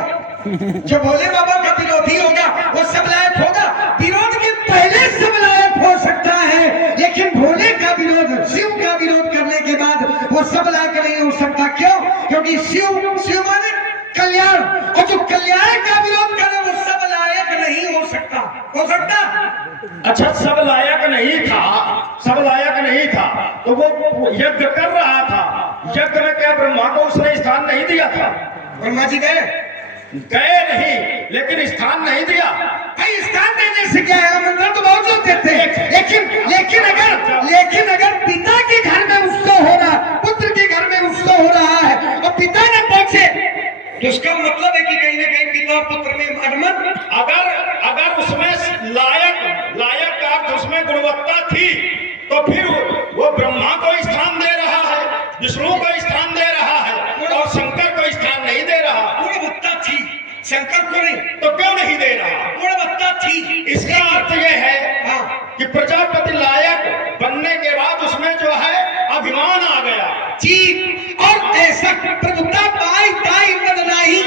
जो भोले बाबा का विरोधी होगा वो सब लायक होगा? विरोध के पहले सब लायक हो सकता है, लेकिन भोले का विरोध, शिव का विरोध करने के बाद वो सब लायक नहीं हो सकता। क्यों? क्योंकि शिव माने कल्याण, और जो कल्याण का विरोध करे वो सब लायक नहीं हो सकता। हो सकता? अच्छा, सब लायक नहीं था, सब लायक नहीं था तो वो यज्ञ कर रहा था। यज्ञ में क्या ब्रह्मा को उसने स्थान नहीं दिया था? ब्रह्मा जी गए नहीं, लेकिन स्थान नहीं दिया। भाई स्थान देने से क्या है? आमंत्रण तो बहुत लोग देते हैं, लेकिन अगर पिता के घर में उत्सव हो रहा, पुत्र के घर में उत्सव हो रहा है और पिता न पहुंचे, तो इसका मतलब है कि कहीं ना कहीं पिता पुत्र में मनमत। अगर उसमें लायक का अर्थ उसमें गुणवत्ता थी, तो फिर वो ब्रह्मा को स्थान दे रहा है, विष्णु को स्थान दे रहा है, और शंकर को स्थान नहीं दे रहा। गुणवत्ता थी, शंकर को नहीं, तो क्यों नहीं दे रहा? गुणवत्ता थी। इसका अर्थ यह है कि प्रजापति लायक बनने के बाद उसमें जो है अभिमान आ गया जी। और ऐसा प्रभुता पाई ताई मद नहीं,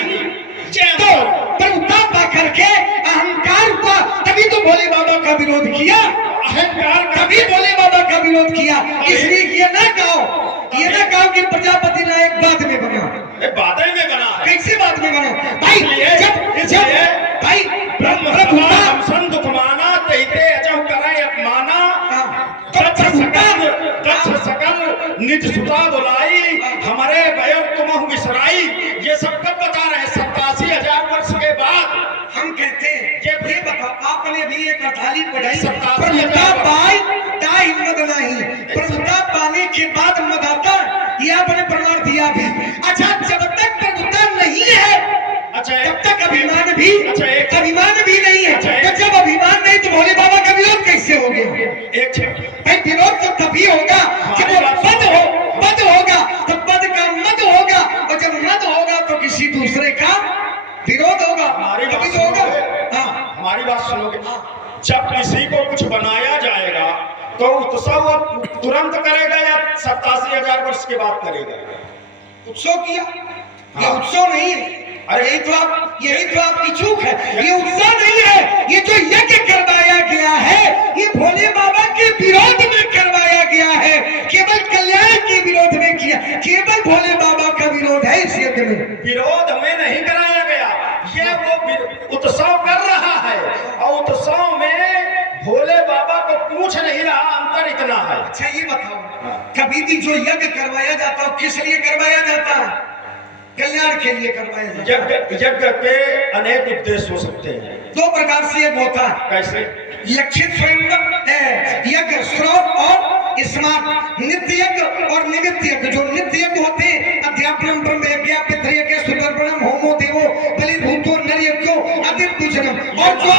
तो प्रभुता पा करके अहंकार हुआ, तभी तो भोले बाबा का विरोध किया। अहंकार कभी भोले बाबा का विरोध किया। इसलिए ये ना कहो कि प्रजापति नायक बाद में बना। बाद में बना है। कैसे बाद में बना भाई? जब भाई प्रभुता हम संत माना तैते अजह करे अपमाना, दक्ष सकल निज सुता बुलाई, हमारे भय तुम विसराई। ये सब कब बता रहे हैं? 87,000 वर्ष के बाद। हम कहते हैं ये बताओ, आपने भी एक अठाली पढ़ाई, 87,000 पाई ताई मद नहीं, प्रभुता पाने के बाद मद आता, ये आपने प्रमाण दिया भी। अच्छा, जब तक प्रभुता नहीं है, अच्छा, तब तक अभिमान होगा तो किसी दूसरे का विरोध होगा। हमारी बात तभी तो होगा। सुनोगे? हाँ हमारी बात सुनोगे? जब किसी को कुछ बनाया जाएगा तो उत्सव वो तुरंत करेगा या 87,000 वर्ष के बाद करेगा? उत्सव किया, ये हाँ। उत्सव नहीं है। अरे यही तो आपकी चूक है। ये उत्सव नहीं है, ये जो यज्ञ करवाया गया है ये भोले बाबा के विरोध में करवाया गया है, केवल कल्याण के विरोध में किया, केवल भोले बाबा का विरोध है इस यज्ञ में। विरोध में नहीं कराया गया, ये वो उत्सव कर रहा है और उत्सव में भोले बाबा को पूछ नहीं रहा, अंतर इतना है। अच्छा ये बताओ, कभी भी जो यज्ञ करवाया जाता है किस लिए करवाया जाता है? कल्याण के लिए करवाया जाता है। यज्ञ के अनेक उद्देश्य हो सकते हैं। दो प्रकार से यज्ञ होता है। कैसे? यक्षित स्वयं यज्ञ, श्रोत और स्मार्त, नित्य यज्ञ और निमित्त यज्ञ। जो नित्य यज्ञ होते हैं अध्यापनम ब्रह्म यज्ञ, पितृ यज्ञ, सुदर्पणम, होमो देवो बलिभूतो नरयज्ञो अतिपूजनम। और जो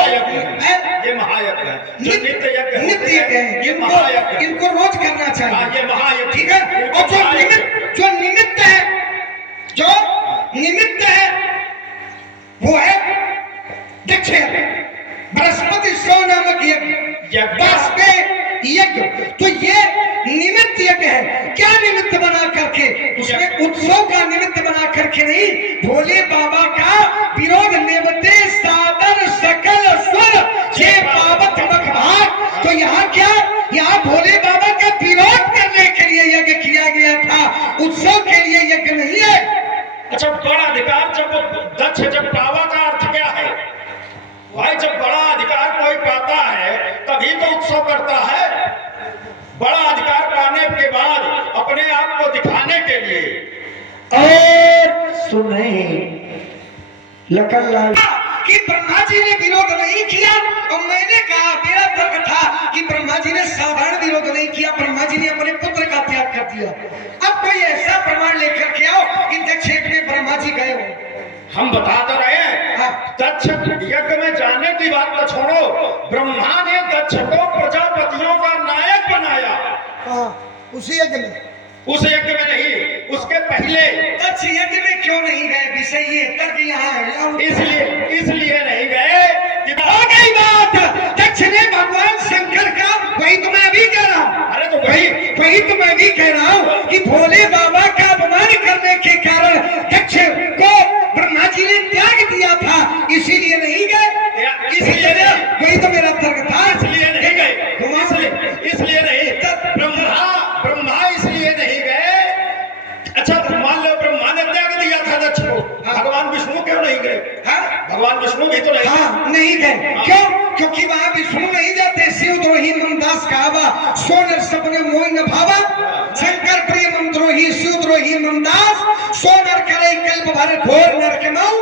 ये महायज्ञ है, जो नित्य यज्ञ है ये महायज्ञ, इनको रोज करना चाहिए। ये महायज्ञ, ठीक है। और जो निमित्त है, जो निमित्त है वो है दक्ष यज्ञ, बृहस्पति सौ नामक यज्ञ, यज्ञ। तो ये निमित्त यज्ञ है। क्या निमित्त बना करके? उसमें उत्सव का निमित्त बना करके नहीं, भोले बाबा का विरोध नेवते सादर सकल स्वर जे पावत मखभाग। तो यहाँ क्या, यहाँ भोले बाबा का विरोध करने के लिए यज्ञ किया गया था, उत्सव के लिए यज्ञ नहीं है। अच्छा, बड़ा अधिकार जब दक्ष जब पावा का अर्थ क्या है भाई? जब बड़ा अधिकार कोई पाता है तभी तो उत्सव करता है। बड़ा अधिकार पाने के बाद अपने आप को दिखाने के लिए। और सुने लखनलाल कि ब्रह्मा जी ने विरोध नहीं किया, और मैंने कहा, मेरा तर्क था कि ब्रह्मा जी ने साधारण विरोध नहीं किया, ब्रह्मा जी ने अपने पुत्र का त्याग कर दिया। अब कोई ऐसा प्रमाण लेकर के आओ कि दक्ष यज्ञ में ब्रह्मा जी गए हो। हम बता तो रहे हैं। हाँ। दक्ष यज्ञ में जाने की बात तो छोड़ो, ब्रह्मा ने दक्ष को प्रजापतियों का नायक बनाया। उसी यज्ञ में, उस यज्ञ में नहीं, उसके पहले। दक्ष यज्ञ में क्यों नहीं गए? विषय ये तर्क यहाँ है। इसलिए नहीं गए कि हो गई बात, दक्ष ने भगवान शंकर का, वही तो मैं अभी कह रहा हूँ। अरे तो वही तो मैं भी कह रहा हूँ कि भोले बाबा का अपमान करने के कारण दक्ष को ब्रह्मा जी ने त्याग दिया था, इसीलिए नहीं गए। इसलिए वही तो मेरा तर्क था। इसलिए नहीं गए, इसलिए नहीं, ब्रह्मा इसलिए नहीं गए। अच्छा, मान लो ब्रह्मा ने त्याग दिया था दक्ष को, भगवान विष्णु क्यों नहीं गए? भगवान विष्णु भी तो नहीं। हाँ, नहीं गए। क्यों? क्योंकि वहां विष्णु नहीं जाते। शिव द्रोही ममदास कहावा, सोनर सपने मोह न भावा, शंकर प्रिय मम द्रोही, शिव द्रोही ममदास, सोनर करे कल्प भर घोर नरक मऊ।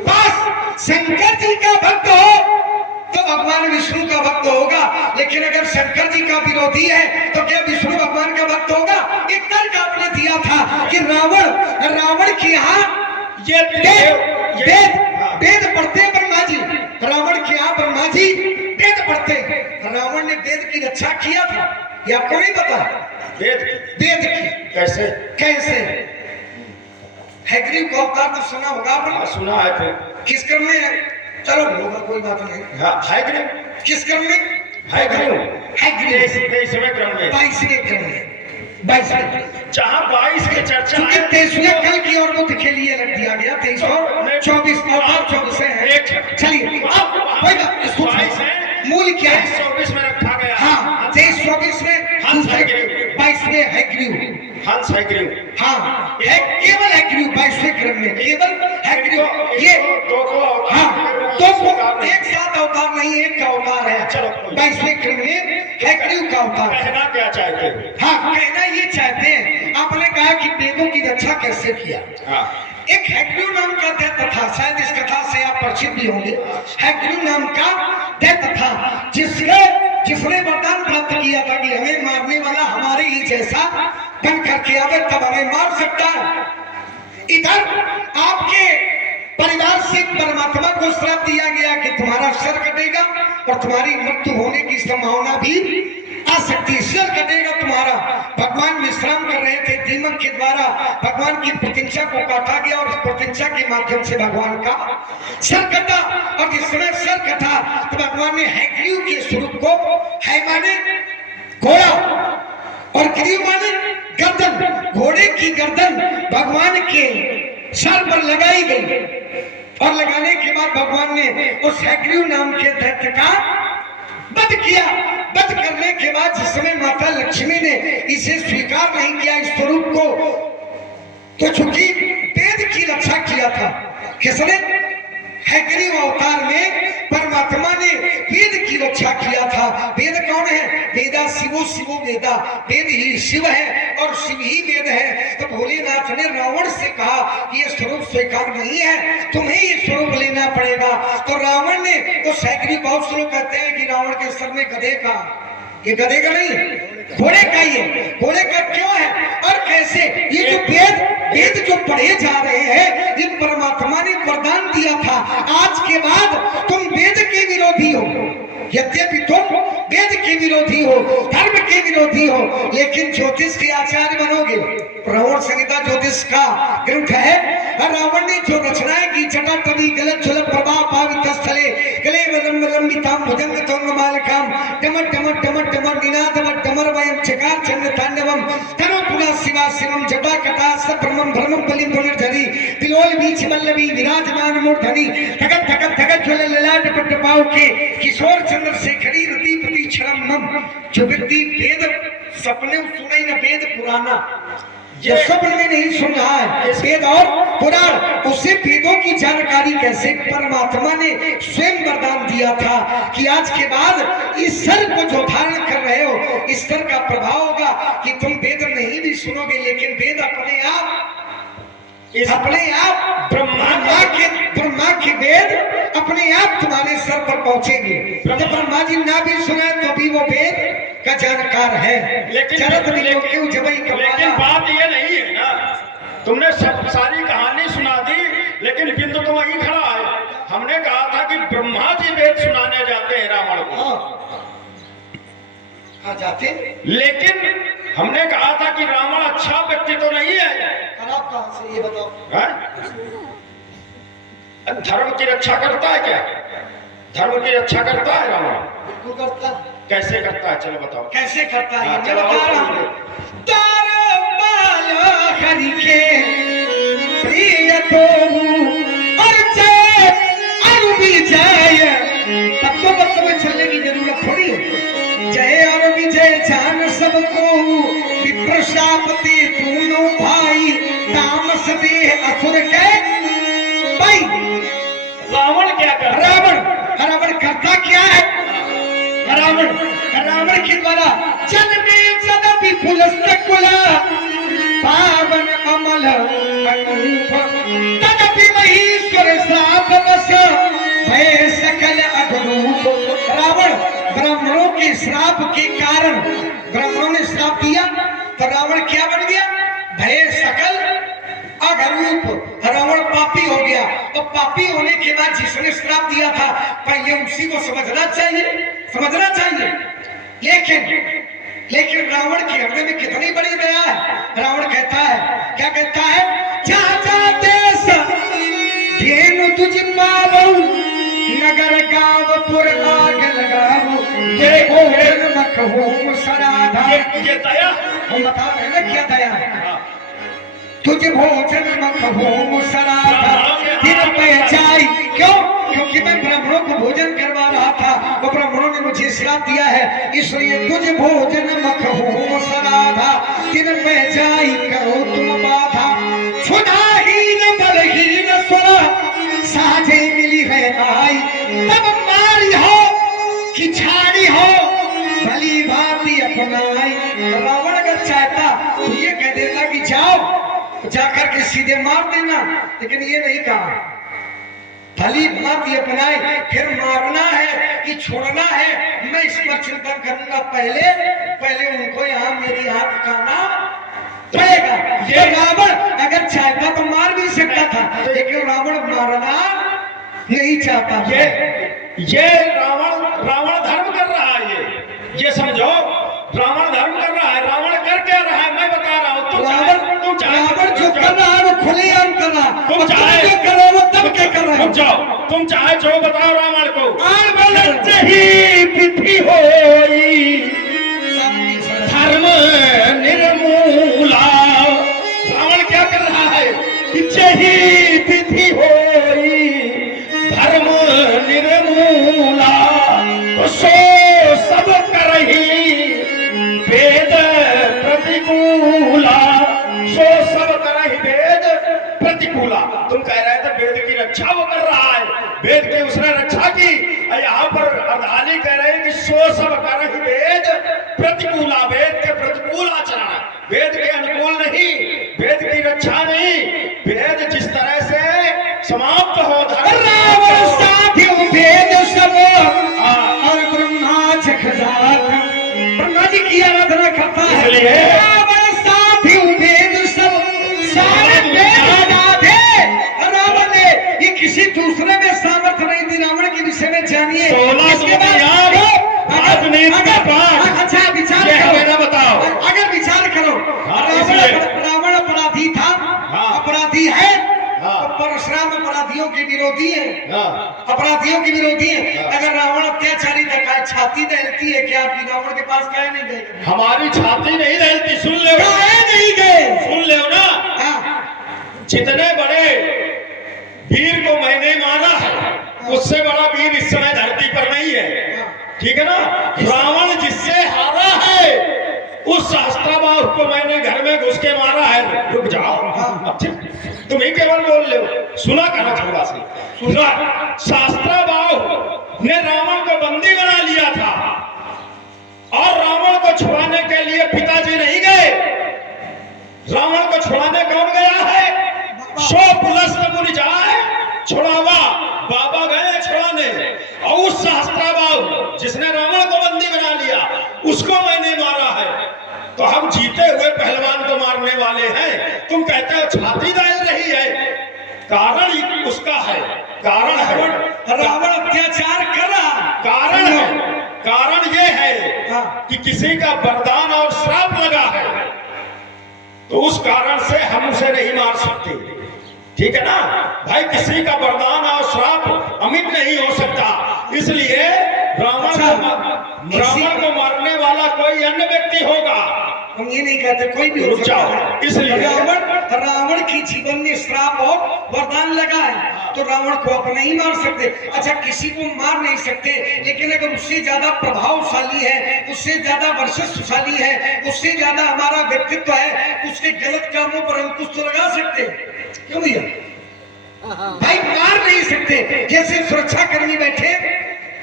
बस शंकर जी का भक्त हो तो भगवान विष्णु का भक्त होगा, लेकिन अगर शंकर जी का विरोधी है तो क्या विष्णु भगवान का भक्त होगा? एक तर्क आपने दिया था कि रावण के यहाँ वेद पढ़ते ब्रह्मा जी, रावण के यहाँ ब्रह्मा जी वेद पढ़ते। रावण ने वेद की रक्षा किया था, ये आपको नहीं पता? वेद की कैसे? हैग्रीव का अवतार तो सुना होगा आपने? सुना है। फिर किस क्रम में है? चलो होगा, कोई बात नहीं। हैग्रीव किस क्रम में? हैग्रीव 22वें क्रम में। 22वें, जहाँ 22 की चर्चा क्योंकि है। 23वें कल की और बुध के लिए रख दिया गया। 2324 और 24 है। चलिए कोई बात, मूल क्या है? 24 में रखा गया। हाँ, 23-24 में 22वें हैग्रीव। हंस हैग्रीव। हाँ, है केवल हैग्रीव 22वें क्रम में, केवल हैग्रीव। ये हाँ, तो एक साथ अवतार नहीं, एक का अवतार है। चलो 22वें क्रम में हैग्रीव का अवतार। कहना क्या चाहते हैं? हाँ, कहना ये चाहते हैं, आपने कहा कि वेदों की रक्षा कैसे किया। एक हैग्रीव नाम का दैत्य था, शायद इस कथा से आप परिचित भी होंगे। हैग्रीव नाम का दैत्य था जिसने वरदान प्राप्त किया था कि हमें मारने वाला हमारे ही जैसा बन करके आवे, तब हमें मार सकता है। इधर आपके परिवार से परमात्मा को श्राप दिया गया कि तुम्हारा सर कटेगा और तुम्हारी मृत्यु होने की संभावना भी सकती, सिर कटेगा तुम्हारा। भगवान विश्राम कर रहे थे, दीमक के द्वारा भगवान की प्रतिष्ठा को काटा गया और उस प्रतिष्ठा के माध्यम से भगवान का सर कटा। और जिस समय सर कटा तो भगवान ने हैग्रीव के स्वरूप को, है माने घोड़ा और ग्रीव माने गर्दन, घोड़े की गर्दन भगवान के सर पर लगाई गई। और लगाने के बाद भगवान ने उस हैग्रीव नाम के दैत्य का वध किया। वध करने के बाद जिस समय माता लक्ष्मी ने इसे स्वीकार नहीं किया इस स्वरूप को, तो चूंकि वेद की रक्षा किया था, किसने? हैग्रीव अवतार में परमात्मा ने वेद की रक्षा किया था। वेद कौन है? वेदा शिवो शिवो वेदा, वेद ही शिव है और शिव ही वेद है। तो भोलेनाथ ने रावण से कहा कि ये स्वरूप स्वीकार नहीं है, तुम्हें ये स्वरूप लेना पड़ेगा। तो रावण ने, तो हैग्रीव बहुत से लोग कहते हैं कि रावण के सर में गधे का, ये गधे का नहीं, घोड़े का, ये घोड़े का क्यों है और कैसे? ये जो वेद जो पढ़े जा रहे हैं, ये परमात्मा ने वरदान दिया था। आज के बाद तुम वेद के विरोधी हो, यद्यपि तुम वेद के विरोधी हो, धर्म के विरोधी हो, लेकिन ज्योतिष के आचार्य बनोगे। रावण संहिता ज्योतिष का ग्रंथ है। रावण ने जो रचनाएं की, जटाटवी गलत झुलक प्रभा पावित स्थले गले वलम लंबिताम भुजंग तोंगमालकाम टमर टमर टमर टमर निनादम टमर वयम चकार चंद्र तांडवम तनो पुना शिवा शिवम जटा कटा सब्रह्मम भ्रमम बलिम पुनर्धरी तिलोल बीच वल्लभी विराजमान मूर्धनि धगत धगत धगत ज्वल ललाट पट्ट पाव के किशोर चंद्र शेखरी रति प्रति क्षणम मम। जो व्यक्ति वेद सपने सुना ही ना, वेद पुराना, ये सपन में नहीं सुन रहा है वेद और पुराण, उसे वेदों की जानकारी कैसे? परमात्मा ने स्वयं वरदान दिया था कि आज के बाद इस सर को जो धारण कर रहे हो, इस सर का प्रभाव होगा कि तुम वेद नहीं भी सुनोगे, लेकिन वेद अपने आप ब्रह्मा के वेद अपने आप तुम्हारे सर पर पहुंचेंगे। जब ब्रह्मा जी ना भी सुने तो भी वो वेद का जानकार है। लेकिन बात ये नहीं है ना, तुमने सब सारी कहानी सुना दी, लेकिन बिंदु तो वहीं खड़ा है। हमने कहा था कि ब्रह्मा जी वेद सुनाने जाते हैं रावण को, हाँ जाते, लेकिन हमने कहा था कि रावण अच्छा व्यक्ति तो नहीं है। खराब कहां से, ये बताओ? धर्म की रक्षा करता है क्या? धर्म की रक्षा करता है रावण? बिल्कुल करता है। कैसे करता है, चलो बताओ कैसे करता है? हाँ, चलो बता रहा हूं। तारो मालो हरि के प्रिय तो और जय और विजय, तब तो वक्त में चलने की जरूरत थोड़ी है। जय और विजय जान सबको, विप्रशापति दोनों भाई, तामस दे असुर के भाई। रावण क्या कर? रावण करता क्या है? रावण के द्वारा जन्मे जदपि पुलस्तकुला पावन अमल अनूप तदपि महीश्वर श्राप बस भय सकल अघरूप। रावण ब्राह्मणों के श्राप के कारण, ब्राह्मणों ने श्राप दिया तो रावण क्या बन गया? भय सकल अघरूप। रावण पापी हो गया। तो पापी होने के बाद जिसने श्राप दिया था, पहले उसी को समझना चाहिए। लेकिन रावण के हृदय में कितनी बड़ी दया है। रावण कहता है, क्या कहता है? जा देश धेनु तुझ पावो, नगर गांव पुर आग लगाओ, ये ओढ़ मख होम सराधा। ये दया हम बता रहे हैं ना क्या दया है। तुझ भोजन मख होम सराधा दिन में जाई। क्यों? क्योंकि मैं ब्राह्मणों को भोजन करवा रहा था, वो ब्राह्मणों ने मुझे श्राप दिया है, इसलिए तुझ भोजन मख होम सराधा दिन में जाई करो तुम बाधा। क्षुधाहीन बलहीन स्वर साझे मिली है आई, तब मारी हो कि छाड़ी हो भली भांति अपनाई। रावण अगर चाहता तो ये कह देता कि जाओ जाकर के सीधे मार देना, लेकिन ये नहीं कहा। भली भांति अपनाए, फिर मारना है कि छोड़ना है, मैं इस पर चिंतन करूंगा। पहले उनको यहाँ मेरी हाथ काना पड़ेगा। ये रावण अगर चाहता तो मार भी सकता था, लेकिन रावण मारना नहीं चाहता। ये रावण धर्म कर रहा है। ये समझो रावण धर्म कर रहा है। रावण कर क्या रहा है मैं बता रहा हूँ। रावण जो कर रहा है वो खुलेआम कर रहा है। तुम और चाहे जो कर रहे हो वो तब क्या कर रहे हो? तुम जाओ, तुम चाहे जो बताओ रावण को। ही विधि होई धर्म निर्मूला। रावण क्या कर रहा है कि जही विधि होई धर्म निर्मूला तो सो सब करही वेद प्रतिकूला। सो सब करही वेद प्रतिकूला। तुम कह रहे थे वेद की रक्षा वो कर रहा है, वेद की उसने रक्षा की। यहाँ पर अर्धाली कह रहे हैं कि सो सब करही वेद प्रतिकूला। वेद के प्रतिकूल आचरण, वेद के अनुकूल नहीं, वेद की रक्षा नहीं। वेद जिस तरह से समाप्त हो रावण साथी वेद सब और ब्रह्मा ब्रह्मा जी की आराधना करता है। इसलिए रावण साथी वेद सब सारे वेद हटा दे। रावण ने ये किसी दूसरे में सामर्थ्य नहीं दी। रावण के विषय में जानिए। इसके बाद अच्छा विचार करो, बताओ। अगर विचार करो रावण अपराधी था, अपराधी है, परशुराम अपराधियों के विरोधी है, अपराधियों के विरोधी है। अगर रावण अत्याचारी देखा है, छाती दहलती है क्या आपकी? रावण के पास काहे नहीं गए? हमारी छाती नहीं दहलती। सुन ले, काहे नहीं गए? सुन ले ना। जितने बड़े वीर को मैंने माना है उससे बड़ा वीर इस समय धरती पर नहीं है। ठीक है ना। रावण जिससे हारा है उस सहस्त्राबाहु को मैंने घर में घुस के मारा है। रुक जाओ, तुम ही केवल बोल ले। सुना करना थोड़ा सा। सहस्त्राबाहु ने रावण को बंदी बना लिया था और रावण को छुड़ाने के लिए पिताजी नहीं गए। रावण को छुड़ाने कौन गया है? सो पुलस मुनि जाए छुड़ावा, बाबा गए छुड़ाने। और उस सहस्त्राबाहु जिसने रावण को बंदी बना लिया उसको मैंने मारा है। तो हम जीते हुए पहलवान को मारने वाले हैं। तुम कहते हो छाती दहल रही है, कारण उसका है। कारण है रावण अत्याचार कर रहा। कारण है, कारण ये है कि किसी का वरदान और श्राप लगा है, तो उस कारण से हम उसे नहीं मार सकते। ठीक है ना भाई। किसी का वरदान और श्राप अमिट नहीं हो सकता। इसलिए रावण को मारने वाला कोई अन्य व्यक्ति होगा। हम ये नहीं कहते कोई भी हो सकता है। इसलिए रावण की जीवन में श्राप और वरदान लगा है तो रावण को आप नहीं मार सकते। अच्छा, किसी को मार नहीं सकते, लेकिन अगर उससे ज्यादा प्रभावशाली है, उससे ज्यादा वर्चस्वशाली है, उससे ज्यादा हमारा व्यक्तित्व है, उसके गलत कामों पर अंकुश तो लगा सकते। क्यों भैया? भाई मार नहीं सकते। जैसे सुरक्षा कर्मी बैठे,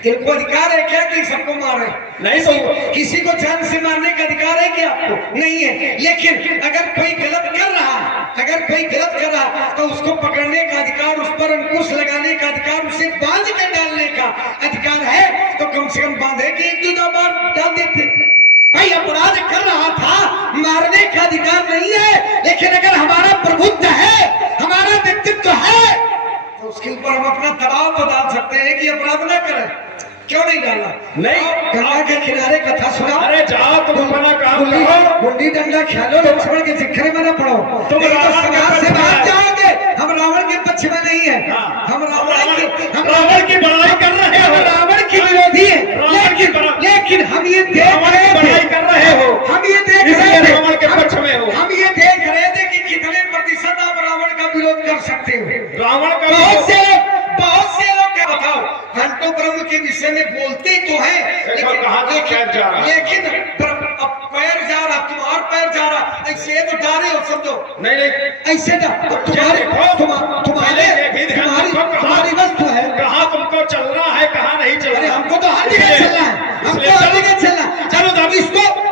इनको अधिकार है क्या कि सबको मारे? नहीं। तो किसी को जान से मारने का अधिकार है क्या आपको? नहीं है। लेकिन अगर कोई गलत कर रहा, अगर कोई गलत कर रहा तो उसको पकड़ने का अधिकार, उस पर अंकुश लगाने का अधिकार, उसे बांध के डालने का अधिकार है। तो कम से कम बांधे कि एक दो बार डाल देते। भाई अपराध कर रहा था, मारने का अधिकार नहीं है। लेकिन अगर हमारा प्रभुत्व है, हमारा व्यक्तित्व है, तो उसके ऊपर हम अपना दबाव तो डाल सकते हैं कि अपराध न करें। क्यों नहीं डाला? नहीं। गंगा के किनारे कथा सुना। अरे जाओ तुम अपना काम करो। गुंडी डंडा खेलो, लक्ष्मण के जिक्र में न पढ़ो। तुम रावण के पक्ष से में भाग जाओगे। हम रावण के पक्ष में नहीं है। हम रावण की बड़ाई कर रहे हो। रावण की विरोधी है। लेकिन हम ये देख रहे बड़ाई कर रहे हो। हम ये देख रहे थे रावण के पक्ष में हो। हम ये देख रहे थे कि कितने प्रतिशत आप रावण का विरोध कर सकते हो। रावण का बहुत से लोग क्या बताओ, घंटों ब्रह्म के विषय में बोलते तो है, लेकिन पैर जा रहा, तुम्हारा पैर जा रहा, ऐसे तो डारे हो समझो। नहीं ऐसे तुम्हारी वस्तु है। कहाँ तुमको चलना है, कहाँ नहीं चलना। अरे हमको तो हर जगह चलना है, हमको हर जगह चलना। चलो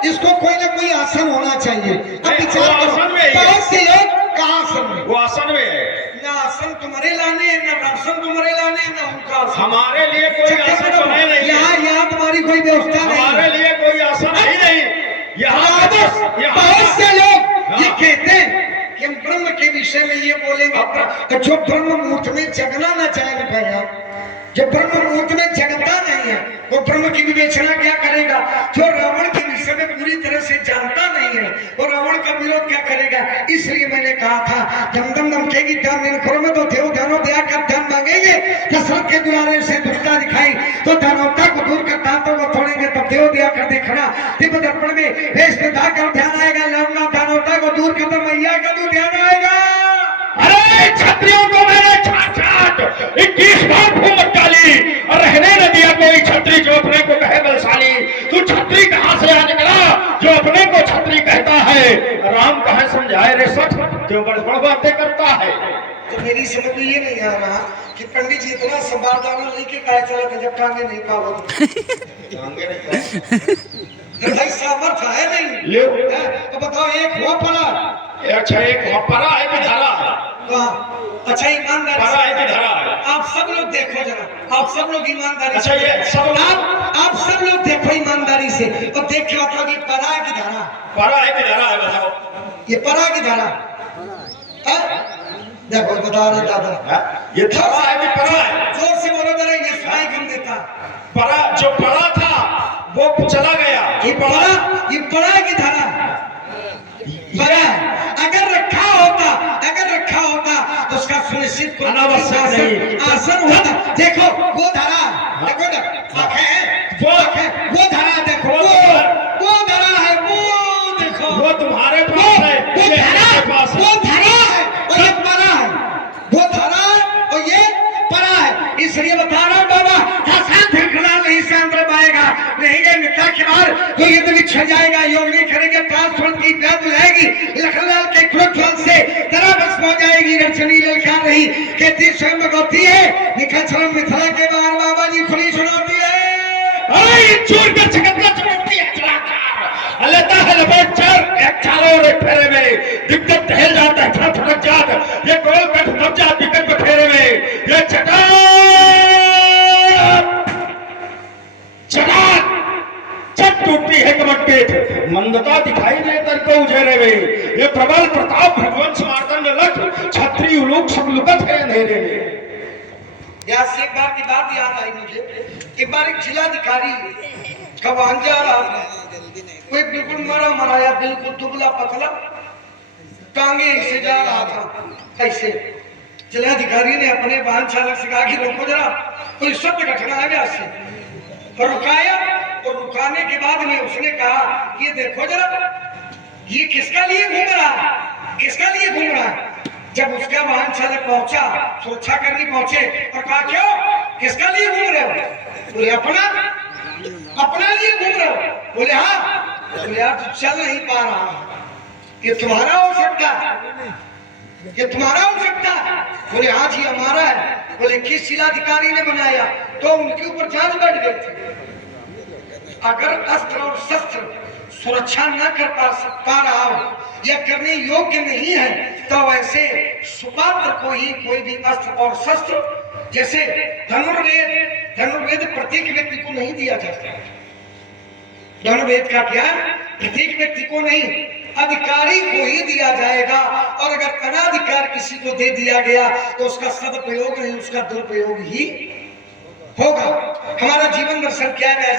इसको कोई ना कोई आसन होना चाहिए। अब विचार करो, बहुत से लोग कहाँ आसन में? वो आसन में है। ना आसन तुम्हारे लाने, ना राशन तुम्हारे लाने, ना उनका आसन। हमारे लिए कोई आसन तो है नहीं। यहाँ तुम्हारी कोई व्यवस्था नहीं। हमारे लिए कोई आसन है नहीं। बहुत से लोग ये कहते हैं कि हम ब्रह्म के विषय में ये बोलेंगे, जो ब्रह्म मुहूर्त में जगना ना चाहे भैया, जो ब्रह्म मुहूर्त में जगता नहीं नहीं है, वो ब्रह्म की विवेचना क्या करेगा? जो रावण के विषय में पूरी तरह से जानता नहीं है, वो रावण का विरोध क्या करेगा? इसलिए मैंने कहा था दम दम धमकेगी ध्यान दिन करो में तो देव ध्यानो दया का ध्यान मांगेंगे, दशरथ के दुलारे से दुष्टता दिखाई तो दानवता को दूर करता तो वो छोड़ेंगे तब देव दया कर देखना। दिव्य दर्पण में वेश में कर ध्यान आएगा, लौंगा दानवता को दूर कर तो मैया का तो ध्यान आएगा। अरे क्षत्रियों को मैंने छाट 21 बार फूंक डाली और रहने न दिया कोई क्षत्रिय जो अपने को कहे बलशाली। तू क्षत्रिय कहां से आज निकला जो अपने को क्षत्रिय कहता है? राम कहे समझाए रे सठ जो बड़ बड़ बातें करता है। तो मेरी समझ में ये नहीं आ रहा कि पंडित जी इतना संवारदाना लेके कहे चला था जब टांगे नहीं पाओ टांगे नहीं भाई सामर्थ्य है नहीं ले तो बताओ एक हुआ पड़ा। अच्छा एक परा है कि धरा? अच्छा ईमानदारी परा है कि धरा है? आप सब लोग देखो जरा, आप सब लोग ईमानदारी अच्छा ये सब आप सब लोग देखो ईमानदारी से और देख के बताओ कि परा है कि धरा? परा है कि धरा है बताओ? ये परा की धरा देखो बता रहे दादा ये धरा है कि परा है? जोर से बोलो जरा, ये सुनाई कम देता। परा जो पड़ा था वो चला गया। ये पड़ा की धरा परा अगर रखा होता तो उसका सुनिश्चित अनावश्यक नहीं आसन होता। देखो वो धरा, देखो ना वो धरा, देखो वो धरा है, वो देखो वो तुम्हारे पास है, वो ये धरा, हमारे पास है। वो धरा है और ये परा है, वो धरा और ये परा है। इसलिए बता रहा हूँ बाबा नहीं शांत रह पाएगा, नहीं गए मित्रता के बाहर तो ये तो बिछड़ जाएगा। योग नहीं करेंगे ट्रांसफर की प्याद बुझाएगी, लखनलाल के क्रोध से तरह बस हो जाएगी। रचनी ललकार रही कहती स्वयं भगवती है, निखल स्वयं मिथिला के बाहर बाबा जी खुली सुनाती है। चोर का जगत का चमकती है चलाकार लेता है लपेट चार एक चारों ओर एक फेरे में दिक्कत टहल जाता है फटक जात ये गोल कट दब जा दिक्कत के फेरे में ये चट टूटती है कमट मंदता दिखाई दे तरको उजेरे में ये प्रबल प्रताप भगवंश मार्तंड लख क्षत्रिय लोग सब लुकत है अंधेरे में। यहाँ से एक बार की बात याद आई मुझे। एक बार एक जिलाधिकारी का वाहन जा रहा था, कोई बिल्कुल मरा या बिल्कुल दुबला पतला टांगे से जा रहा था। ऐसे जिलाधिकारी ने अपने वाहन चालक से कहा कि रोको जरा, कोई सत्य घटना है व्यास से, और रुकाया। और रुकाने के बाद में उसने कहा ये देखो जरा ये किसका लिए घूम रहा है, किसका लिए घूम रहा है। जब उसका वाहन चालक पहुंचा, सुरक्षा करने पहुंचे और कहा क्यों किसका लिए घूम रहे हो? बोले अपना लिए घूम रहे हो? बोले हाँ। बोले यार तू चल नहीं पा रहा, ये तुम्हारा हो सकता है, ये तुम्हारा हो सकता है। बोले हाँ जी हमारा है। बोले किस जिलाधिकारी ने बनाया? तो उनके ऊपर जांच बैठ गई थी। अगर अस्त्र और शस्त्र सुरक्षा न कर पा रहा हो या करने योग्य नहीं है तो वैसे सुपात्र को ही कोई भी अस्त्र और शस्त्र, जैसे धनुर्वेद प्रत्येक व्यक्ति को नहीं दिया जाता। धनुर्वेद का ज्ञान प्रत्येक व्यक्ति को नहीं, अधिकारी को ही दिया जाएगा। और अगर अनाधिकार किसी को दे दिया गया तो उसका सदुपयोग नहीं, उसका दुरुपयोग ही होगा। हमारा जीवन दर्शन क्या है?